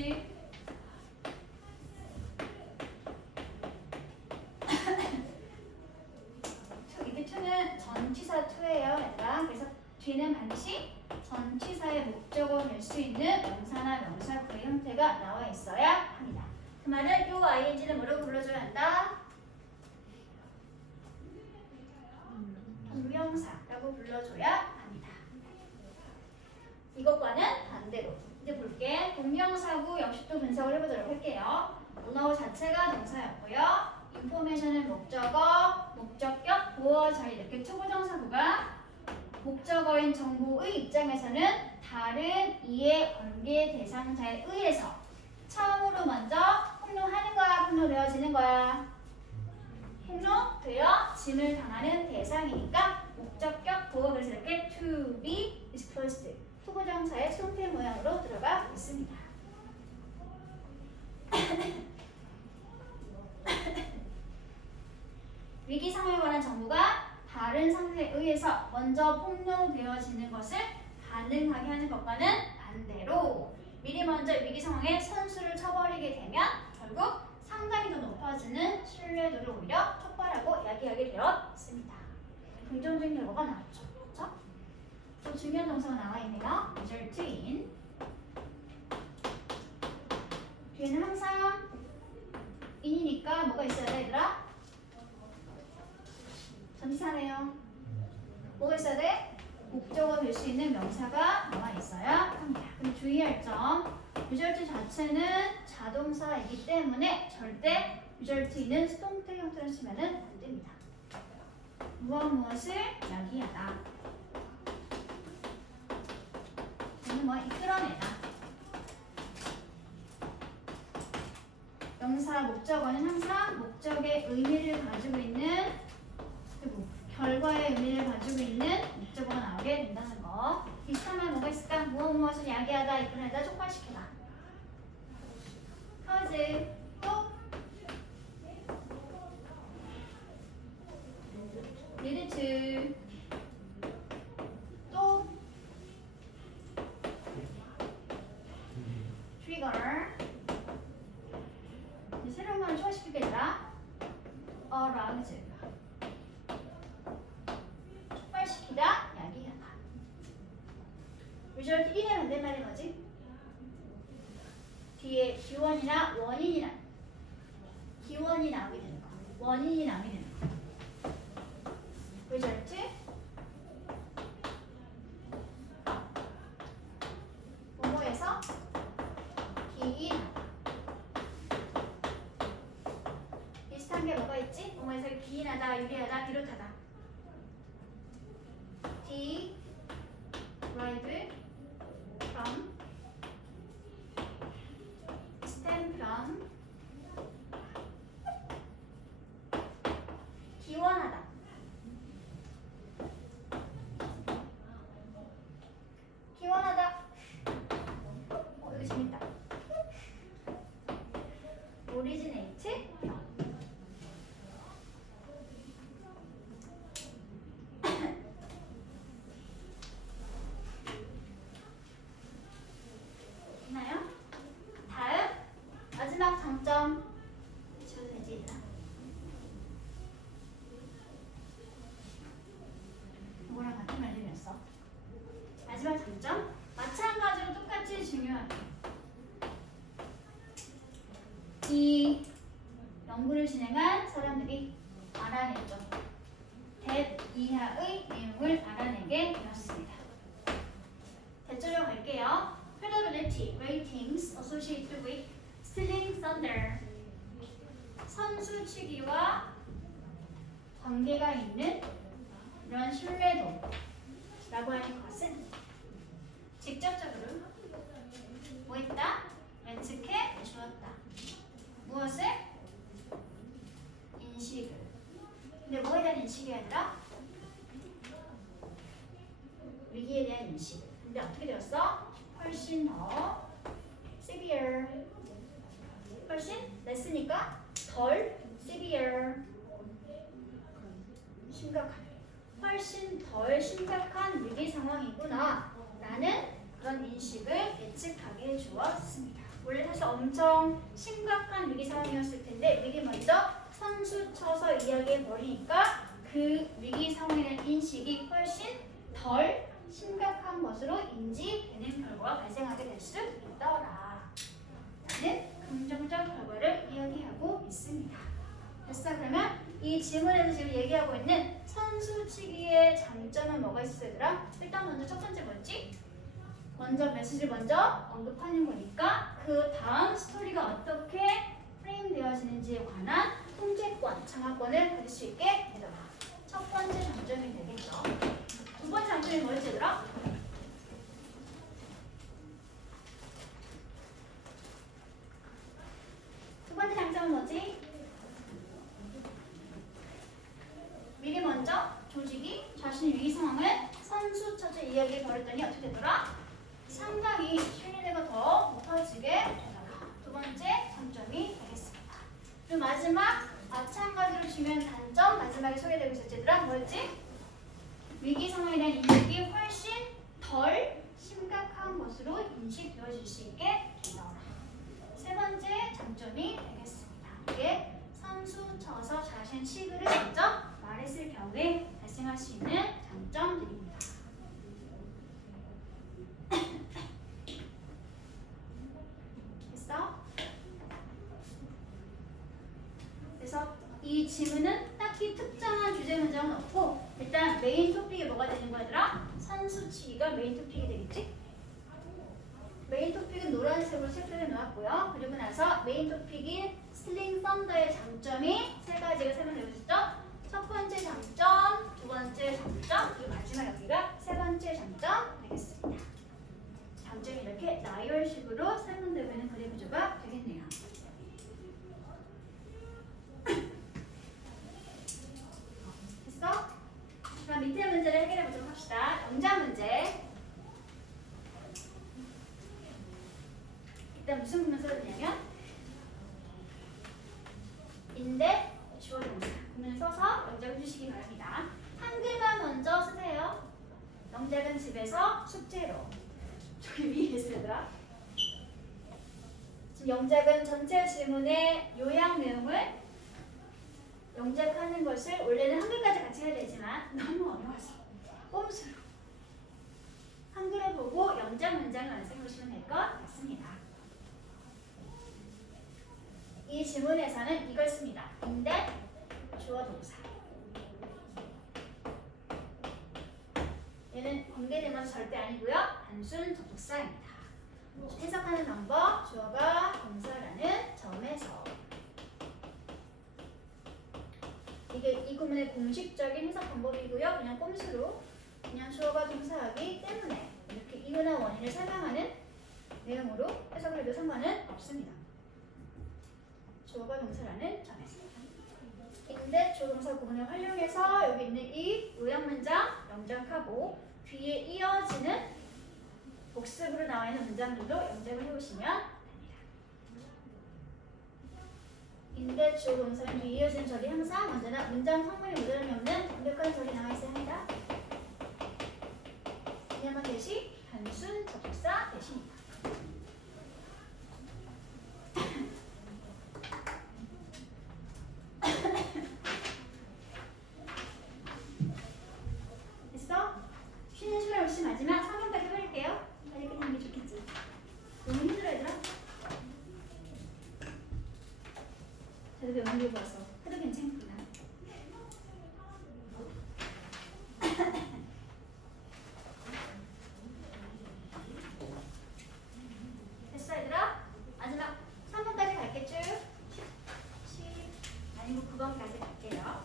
이때 to는 전치사 to예요, 얘들아. 그래서 뒤는 반드시 전치사의 목적어 낼 수 있는 명사나 명사 구의 형태가 나와 있어야 합니다. 그 말은 요 ing는 뭐라고 불러줘야 한다? 동명사라고 불러줘야 합니다. 이것과는 반대로 이제 볼게. 동명사구 형식도 분석을 해보도록 할게요. 언어 자체가 동사였고요. 인포메이션은 목적어, 목적격, 보어 자리 이렇게 초보정사구가 목적어인 정보의 입장에서는 다른 이해 관계 대상자에 의해서 처음으로 먼저 폭로하는 거야, 폭로되어지는 거야? 폭로되어짐을 당하는 대상이니까 목적격, 보어 그래서 이렇게 to be disclosed 초보정사의 손필 모양으로 들어가 있습니다. 위기 상황에 관한 정보가 다른 상태에 의해서 먼저 폭로되어지는 것을 가능하게 하는 것과는 반대로 미리 먼저 위기 상황에 선수를 쳐버리게 되면 결국 상당히 더 높아지는 신뢰도를 오히려 촉발하고 야기하게 되었습니다. 긍정적인 결과가 나왔죠. 그렇죠? 또 중요한 동사가 나와 있네요. result in. 뒤에는 항상 in이니까 뭐가 있어야 돼, 얘들아? 전치사네요. 뭐가 있어야 돼? 목적어 될 수 있는 명사가 나와 있어야 합니다. 근데 주의할 점, result 자체는 자동사이기 때문에 절대 result in은 수동태 형태로 쓰면 안 됩니다. 무엇을 야기하다. 얘는 뭐 이끌어내다. 명사 목적어는 항상 목적의 의미를 가지고 있는 그리고 결과의 의미를 가지고 있는 목적어가 나오게 된다는 거. 비슷한 말 뭐가 있을까? 무엇을 야기하다, 이끌어내다, 촉발시키다. cause 또 lead to 또 trigger 새로운 말을 초과시키겠다. arouse 촉발시키다, 야기하다. result in의 반대말이 뭐지? 뒤에 기원이나 기원이 나오게 되는 거. 원인이 나오게 되는 거. result 뭐뭐에서 기인하다. 비슷한 게 뭐가 있지? 뭐뭐에서 기인하다, 유리하다, 비롯하다. derive from, stem from, 기원하다. 기원하다. 이거 재밌다. originate 있나요? 다음 마지막 장점 지워도 되지 얘들아? 뭐랑 같은 말들이었어? 마지막 장점 마찬가지로 똑같이 중요하다. 이 연구를 진행한 사람들이 알아냈죠. 대 이하의 내용을 알아내게 되었습니다. 대절로 갈게요. Credibility ratings associated with stealing thunder. 선수치기와 관계가 있는 이런 신뢰도라고 하는 것은 직접적으로 뭐 했다? 예측해 주었다. 무엇을? 인식을. 근데 뭐에 대한 인식이야 얘들아? 위기에 대한 인식. 근데 어떻게 되었어? 훨씬 더 severe. 훨씬 냈으니까 덜 severe. 심각한. 훨씬 덜 심각한 위기 상황이구나 라는 그런 인식을 예측하게 해주었습니다. 원래 사실 엄청 심각한 위기 상황이었을 텐데 미리 먼저 선수 쳐서 이야기해 버리니까 그 위기 상황에 대한 인식이 훨씬 덜 심각한 것으로 인지되는 결과가 발생하게 될 수 있더라 라는 긍정적 결과를 이야기하고 있습니다. 됐어? 그러면 이 지문에서 지금 얘기하고 있는 선수치기의 장점은 뭐가 있어 얘들아? 일단 먼저 첫 번째 뭐였지? 먼저 메시지를 먼저 언급하는 거니까 그 다음 스토리가 어떻게 프레임 되어지는지에 관한 통제권, 장악권을 가질 수 있게 되더라. 첫 번째 장점이 되겠죠. 두 번째 장점이 뭐였지 얘들아? 두 번째 장점은 뭐지? 미리 먼저 조직이 자신의 위기 상황을 선수 처제 이야기를 벌였더니 어떻게 되더라? 상당히 신뢰도가 더 높아지게 되더라. 두 번째 장점이 되겠습니다. 그리고 마지막 마찬가지로 중요한 단점 마지막에 소개되고 있었지 얘들아? 뭐였지? 위기 상황에 대한 인식이 훨씬 덜 심각한 것으로 인식되어질 수 있게 되더라. 장점이 되겠습니다. 이게 선수 쳐서 자신 시그를 먼저 말했을 경우에 발생할 수 있는 장점들입니다. 됐어? 그래서 이 지문은 딱히 특정한 주제 문장은 없고 일단 메인 토픽이 뭐가 되는 거더라? 선수치기가 메인 토픽이 되겠지? 메인 토픽은 노란색으로 체크해 놓았고요. 그리고 나서 메인 토픽인 슬링 썬더의 장점이 세 가지가 설명되어있죠? 첫 번째 장점, 두 번째 장점, 그리고 마지막 여기가 세 번째 장점 되겠습니다. 장점이 이렇게 나열식으로 설명되고 있는 그림 구조가 되겠네요. 됐어? 그럼 밑에 문제를 해결해 보도록 합시다. 영작 문제. 일단 무슨 구문 써야 되냐면 인데 주어 동사 구문을 써서 영작을 주시기 바랍니다. 한글만 먼저 쓰세요. 영작은 집에서 숙제로. 저기 위에 쓰더라. 지금 영작은 전체 지문의 요약 내용을 영작하는 것을 원래는 한글까지 같이 해야 되지만 너무 어려워서 꼼수로 한글을 보고 영작 문장을 완성해 보시면 될 것 같습니다. 이 지문에서는 이걸 씁니다. 인데 주어 동사. 얘는 관계된 것은 절대 아니고요. 단순 접속사입니다. 해석하는 방법, 주어가 동사라는 점에서 이게 이 구문의 공식적인 해석 방법이고요. 그냥 꼼수로 그냥 주어가 동사하기 때문에 이렇게 이유나 원인을 설명하는 내용으로 해석을 해도 상관은 없습니다. 주어가 동사라는 점에서 인데 주어 동사 구문을 활용해서 여기 있는 이 요약 문장 영작하고 뒤에 이어지는 복습으로 나와 있는 문장들도 영작을 해보시면 됩니다. 인데 주어 동사는 뒤에 이어지는 절이 항상 언제나 문장 성분이 모자람이 없는 완벽한 절이 나와 있어야 합니다. 그냥만 대시 단순 접속사 대신입니다. 됐어? 쉬는 시간 없이 마지막 3번까지 해볼게요. 빨리 끝내는 게 좋겠지. 너무 힘들어 얘들아? 저도 몇 문제 봐서 해도 괜찮구나. 됐어 얘들아? 마지막 3번까지 갈게 쭉. 10 아니고 9번까지 갈게요.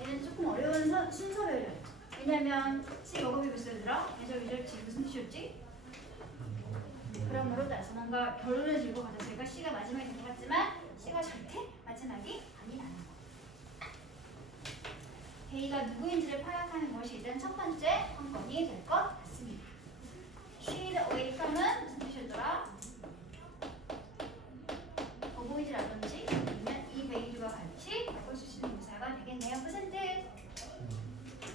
얘는 조금 어려운 순서별이에요. 왜냐면 C5급이 몇 살들어? 예절 지금 무슨 뜻이었지? 그러므로 따라서 뭔가 결론을 들고 가자. 제가 C가 마지막에 된 것 같지만 C가 절대 마지막이 아니라는 거. K가 누구인지를 파악하는 것이 일단 첫 번째 관건이 될 것 같습니다. Shield away from은 무슨 뜻이었더라? 어보이드라든지 아니면 evade와 같이 바꿀 수 있는 동사가 되겠네요. 무슨 뜻?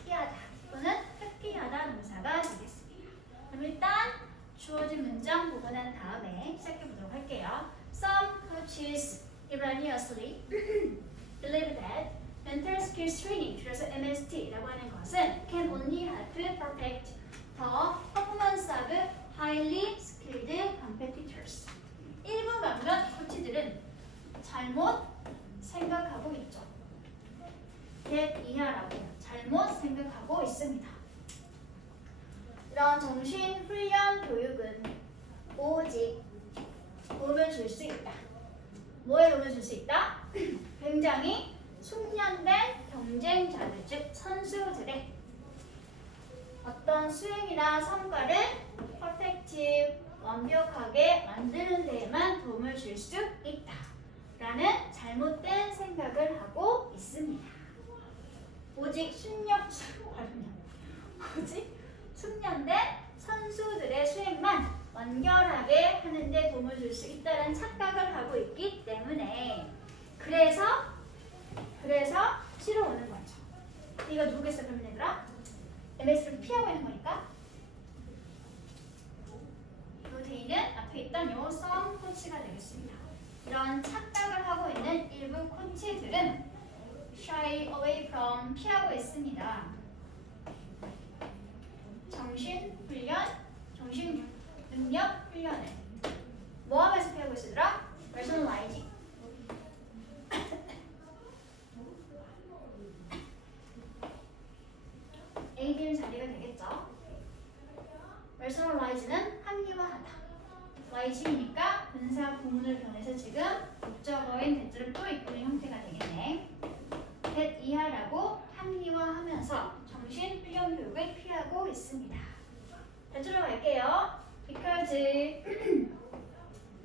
피하다 또는 회피하다 동사가 되겠습니다. 그럼 일단 주어진 문장 보고 난 다음에 시작해 보도록 할게요. Some coaches erroneously believe that mental skills training, 줄여서 MST라고 하는 것은 can only help perfect the performance of highly skilled competitors. 일부 몇몇 코치들은 잘못 생각하고 있죠. that 이하라고 잘못 생각하고 있습니다. 이런 정신 훈련 교육은 오직 도움을 줄 수 있다. 뭐에 도움을 줄 수 있다? 굉장히 숙련된 경쟁자들, 즉 선수들의 어떤 수행이나 성과를 퍼펙티브, 완벽하게 만드는 데에만 도움을 줄 수 있다 라는 잘못된 생각을 하고 있습니다. 오직 숙련된 선수들의 수행만 완결하게 하는데 도움을 줄 수 있다는 착각을 하고 있기 때문에 그래서 싫어오는 거죠. 이거 누구겠어 그러면 얘들아? MS를 피하고 있는 거니까 요 D는 앞에 있던 요 썸 코치가 되겠습니다. 이런 착각을 하고 있는 일부 코치들은 shy away from 피하고 있습니다. 정신 능력 훈련을 뭐 하면서 피하고 있으더라? personalizing. AD는 자리가 되겠죠. personalize는 합리화하다. 라이징이니까 분사 구문을 변해서 지금 목적어인 대절을 또 이끄는 형태가 되겠네. that 이하라고 합리화하면서 정신훈련 교육을 피하고 있습니다. 대절로 갈게요. because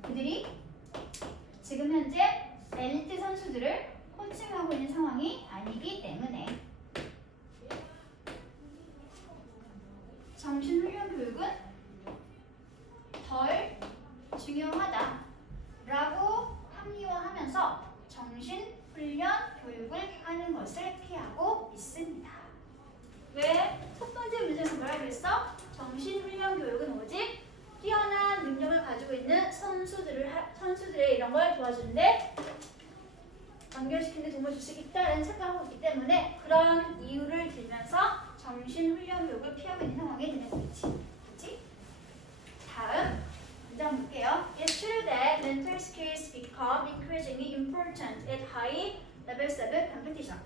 그들이 지금 현재 엘리트 선수들을 코칭하고 있는 상황이 아니기 때문에 정신훈련 교육은 덜 중요하다라고 합리화하면서 정신훈련 교육을 하는 것을 피하고 있습니다. 왜? 첫 번째 문제에서 뭐라고 했어? 정신훈련 교육은 오직 뛰어난 능력을 가지고 있는 선수들의 이런 걸 도와주는데 연결시키는 데 도움을 줄 수 있다는 착각하고 있기 때문에 그런 이유를 들면서 정신훈련 교육을 피하고 있는 상황이 되는 거겠지. 그렇지? 다음 문장 볼게요. It's true that mental skills become increasingly important at high levels of competition.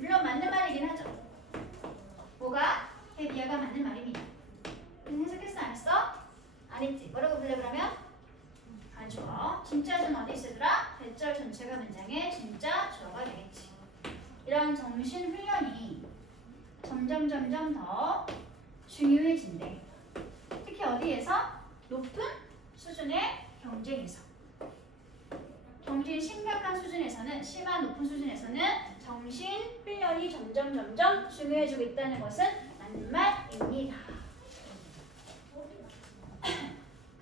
물론 맞는 말이긴 하죠. 뭐가? 헤비어가 맞는 말입니다. 해석했어 안 했어? 안 했지. 뭐라고 불러 그러면? 가주어. 진짜 좀 어디 있으더라? 대절 전체가 문장의 진짜 주어가 되겠지. 이런 정신 훈련이 점점 더 중요해진대. 특히 어디에서? 높은 수준의 경쟁에서. 경쟁이 심각한 수준에서는, 심한 높은 수준에서는 정신 훈련이 점점 중요해지고 있다는 것은 맞는 말입니다.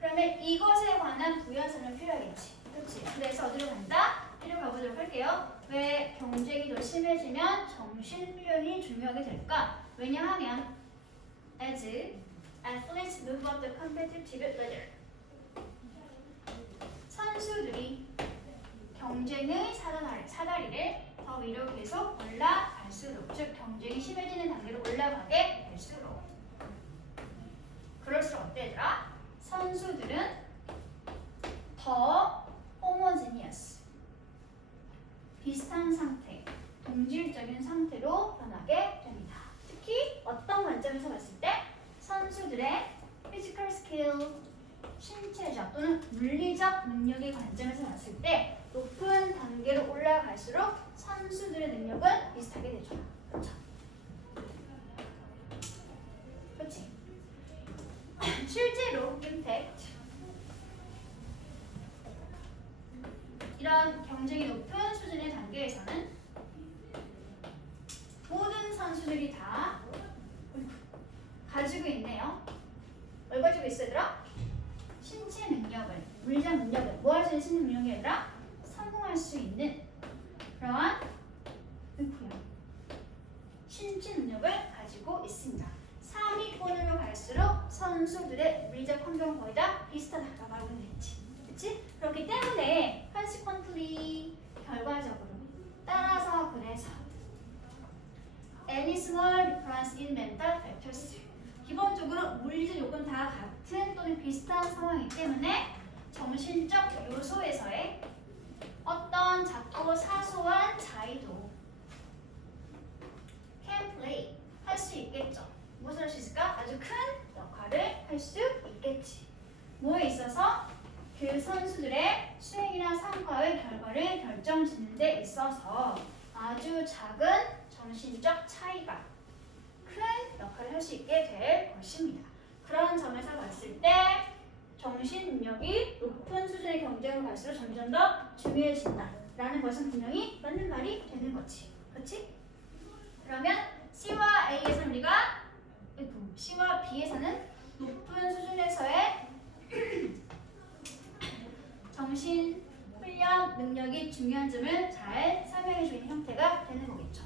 그러면 이것에 관한 부연설은 필요하겠지. 그렇지? 그래서 어디로 간다? 이리로 가보도록 할게요. 왜 경쟁이 더 심해지면 정신훈련이 중요하게 될까? 왜냐하면 as athletes move up the competitive ladder. 선수들이 경쟁의 사다리를 더 위로 계속 올라갈수록, 즉 경쟁이 심해지는 단계로 올라가게 될수록, 그럴수록 어때더라? 선수들은 더 homogeneous, 비슷한 상태, 동질적인 상태로 변하게 됩니다. 특히 어떤 관점에서 봤을 때 선수들의 physical skill, 신체적 또는 물리적 능력의 관점에서 봤을 때 높은 단계로 올라갈수록 선수들의 능력은 비슷하게 되죠. 그렇죠? 그렇지? 실제로 임팩트 이런 경쟁이 높은 수준의 단계에서는 모든 선수들이 다 가지고 있네요. 뭘 가지고 있어 얘들아? 신체 능력을, 물리적 능력을, 뭐 할 수 있는 신체 능력이 얘들아? 성공할 수 있는 그러한 신체 능력을 가지고 있습니다. 상위권으로 갈수록 선수들의 물리적 환경은 거의 다 비슷하다고 말하고 있지. 그렇지? 그렇기 때문에 consequently 결과적으로 따라서 그래서 any small difference in mental factors 기본적으로 물리적 요건 다 같은 또는 비슷한 상황이기 때문에 정신적 요소에서의 어떤 작고 사소한 차이도 can play 할 수 있겠죠. 무엇을 할 수 있을까? 아주 큰 역할을 할 수 있겠지. 뭐에 있어서? 그 선수들의 수행이나 성과의 결과를 결정짓는 데 있어서 아주 작은 정신적 차이가 큰 역할을 할 수 있게 될 것입니다. 그런 점에서 봤을 때 정신 능력이 높은 수준의 경쟁을 갈수록 점점 더 중요해진다라는 것은 분명히 맞는 말이 되는 거지. 그렇지? 그러면 C와 A에서는 우리가 C와 B에서는 높은 능력이 중요한 점을 잘 설명해 주는 형태가 되는 거겠죠.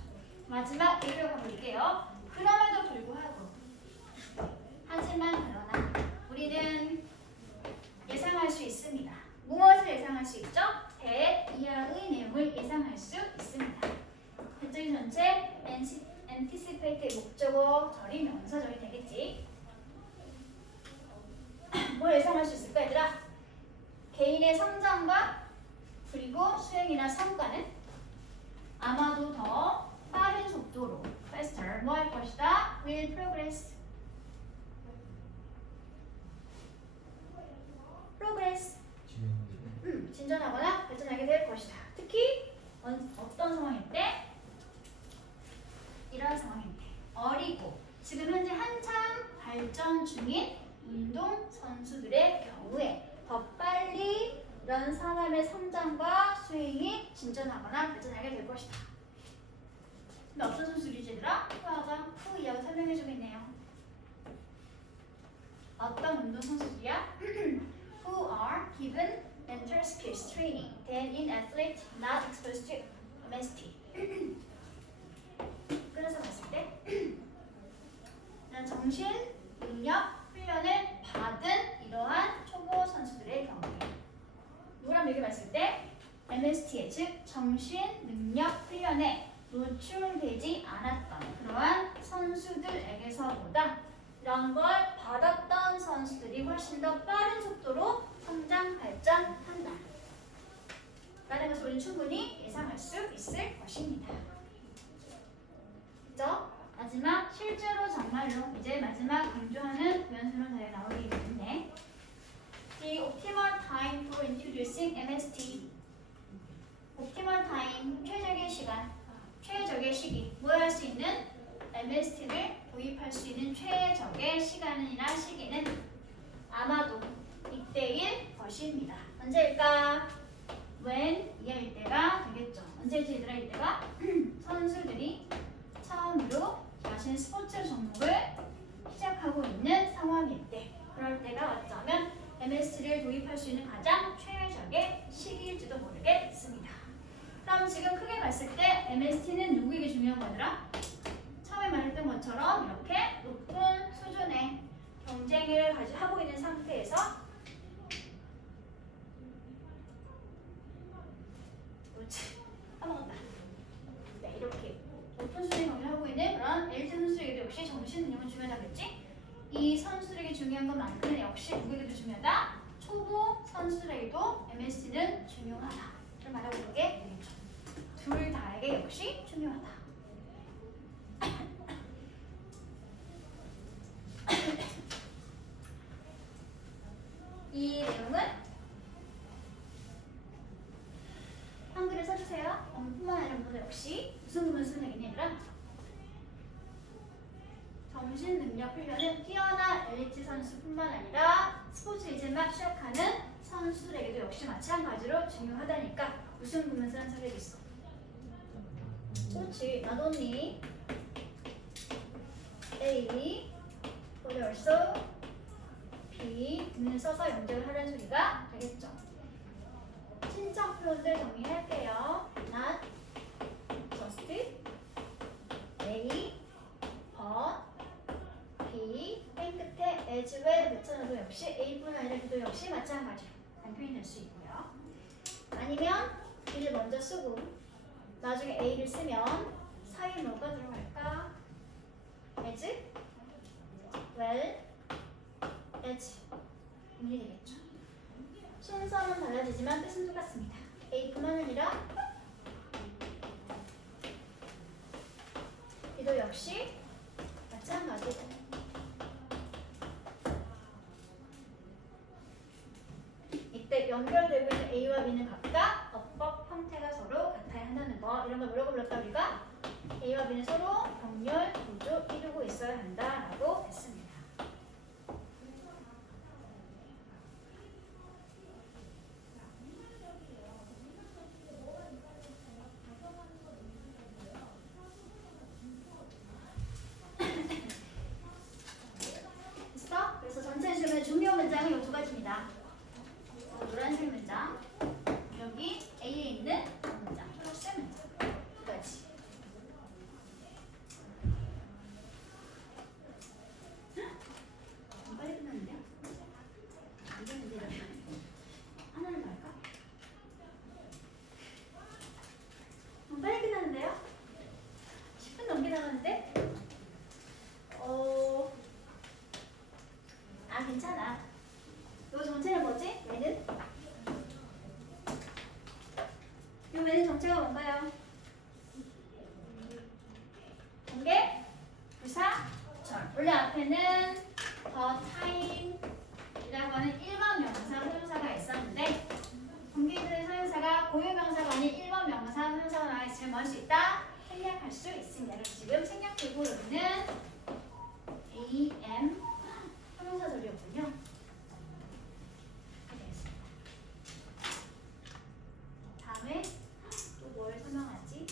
마지막 A로 가볼게요. 그럼에도 불구하고 하지만 그러나 우리는 예상할 수 있습니다. 무엇을 예상할 수 있죠? 대 이하의 내용을 예상할 수 있습니다. 대적인 전체 anticipate의 목적어 절이 명사절이 되겠지. 뭘 예상할 수 있을까 얘들아? 개인의 성장과 그리고 수행이나 성과는 아마도 더 빠른 속도로 faster 뭐 할 것이다? will progress 진전하거나 발전하게 될 것이다. 특히 어떤 상황일 때? 이런 상황일 때 어리고 지금 현재 한참 발전 중인 운동 선수들의 경우에 더 빨리 이런 사람의 성장과 수행이 진전하거나 발전하게 될 것이다. 근데 어떤 선수들이지 얘들아? 후 이하고 설명해주고 있네요. 어떤 운동 선수들이야? Who are given mental skills training than in athlete not exposed to MST. 그래서 봤을 때 정신 능력 훈련을 받은 이러한 초보 선수들의 경우에 누구랑 비교했을 때 MST에 즉 정신 능력 훈련에 노출되지 않았던 그러한 선수들에게서보다 이런 걸 받았던 선수들이 훨씬 더 빠른 속도로 성장 발전한다 라는 것을 우리는 충분히 예상할 수 있을 것입니다. 그죠? 마지막 실제로 정말로 이제 마지막 강조하는 구현수는 잘 나오기 때문에 The optimal time for introducing MST optimal time 최적의 시간 최적의 시기 뭐 할 수 있는 MST를 도입할 수 있는 최적의 시간이나 시기는 아마도 이때일 것입니다. 언제일까? when 이하일 때가 되겠죠. 언제지 얘들아 이때가? 선수들이 처음으로 자신 스포츠 종목을 시작하고 있는 상황일 때 그럴 때가 어쩌면 MST를 도입할 수 있는 가장 최적의 시기일지도 모르겠습니다. 그럼 지금 크게 봤을 때 MST는 누구에게 중요한 거더라? 처음에 말했던 것처럼 이렇게 높은 수준의 경쟁을 하고 있는 상태에서 까먹었다. 네, 이렇게 높은 수준의 경쟁을 하고 있는 그런 엘ite 선수에게도 역시 정신 능력은 중요하겠지? 이 선수들에게 중요한 것만큼은 역시 누구에게도 중요하다? 초보 선수들에게도 MST는 중요하다. 를 말해보는 게 되겠죠. 둘 다에게 역시 중요하다. 이 내용은 한글에 써주세요. 뿐만 아니라 모두 역시 무슨 부분 쓰는 얘기냐? 정신 능력 훈련은 뛰어난 엘리트 선수뿐만 아니라 스포츠 이제 막 시작하는 선수들에게도 역시 마찬가지로 중요하다니까 무슨 부분 쓰는 사례도 있어. 그렇지. Not only A, but also B는 써서 연결을 하라는 소리가 되겠죠. 신청 표현들 정리할게요. Not just A, but B, 맨 끝에 as well 붙여놔도 역시 A뿐 아니라 B도 역시 마찬가지로 단표이 될 수 있고요. 아니면 B를 먼저 쓰고 나중에 A를 쓰면 사이에 뭐가 들어갈까? as well as 이 되겠죠. 순서는 달라지지만 뜻은 똑같습니다. A뿐만 아니라 B도 역시 마찬가지고 이때 연결되고 있는 A와 B는 각각 어법 형태가 서로 같아야 한다는 거 이런 걸 뭐라고 불렀다 우리가? A와 B는 서로 병렬 구조 이루고 있어야 한다라고 했습니다. 됐어? 그래서 전체 질문의 중요 문장은 이 두 가지입니다. 노란색 문장 여기 A에 있는 괜찮아. 요 정체는 뭐지? 얘는? 요 얘는 정체가 뭔가요? 관계, 부사, 절. 원래 앞에는 the time이라고 하는 1번 명사 소유사가 있었는데 관계들의 소유사가 고유명사가 아닌 1번 명사 소유사가 나와 있으면 뭐 할 수 있다? 생략할 수 있습니다. 그래서 지금 생략되고 여기는 am 형용사 절이었군요. 다음에 또 뭘 설명하지?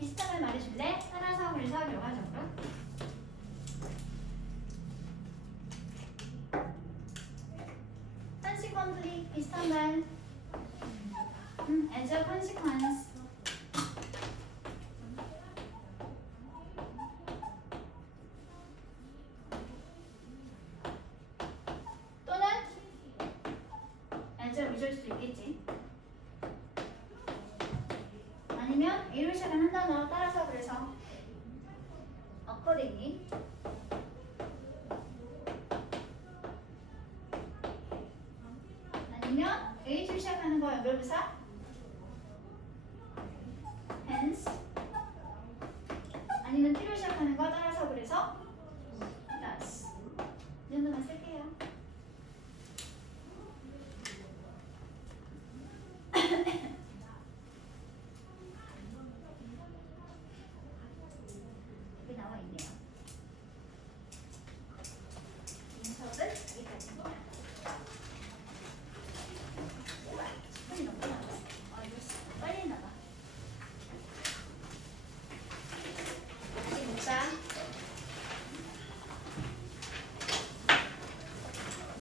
비슷한 말 말해줄래? 따라서 그래서 결과적으로 consequently 비슷한 말 as a consequence 또는 as a result도 있겠지. 아니면 A로 시작한 한 단어 따라서 그래서 accordingly 아니면 A로 시작하는 거 연결부사 hence 아니면 T로 시작하는 거 따라서 그래서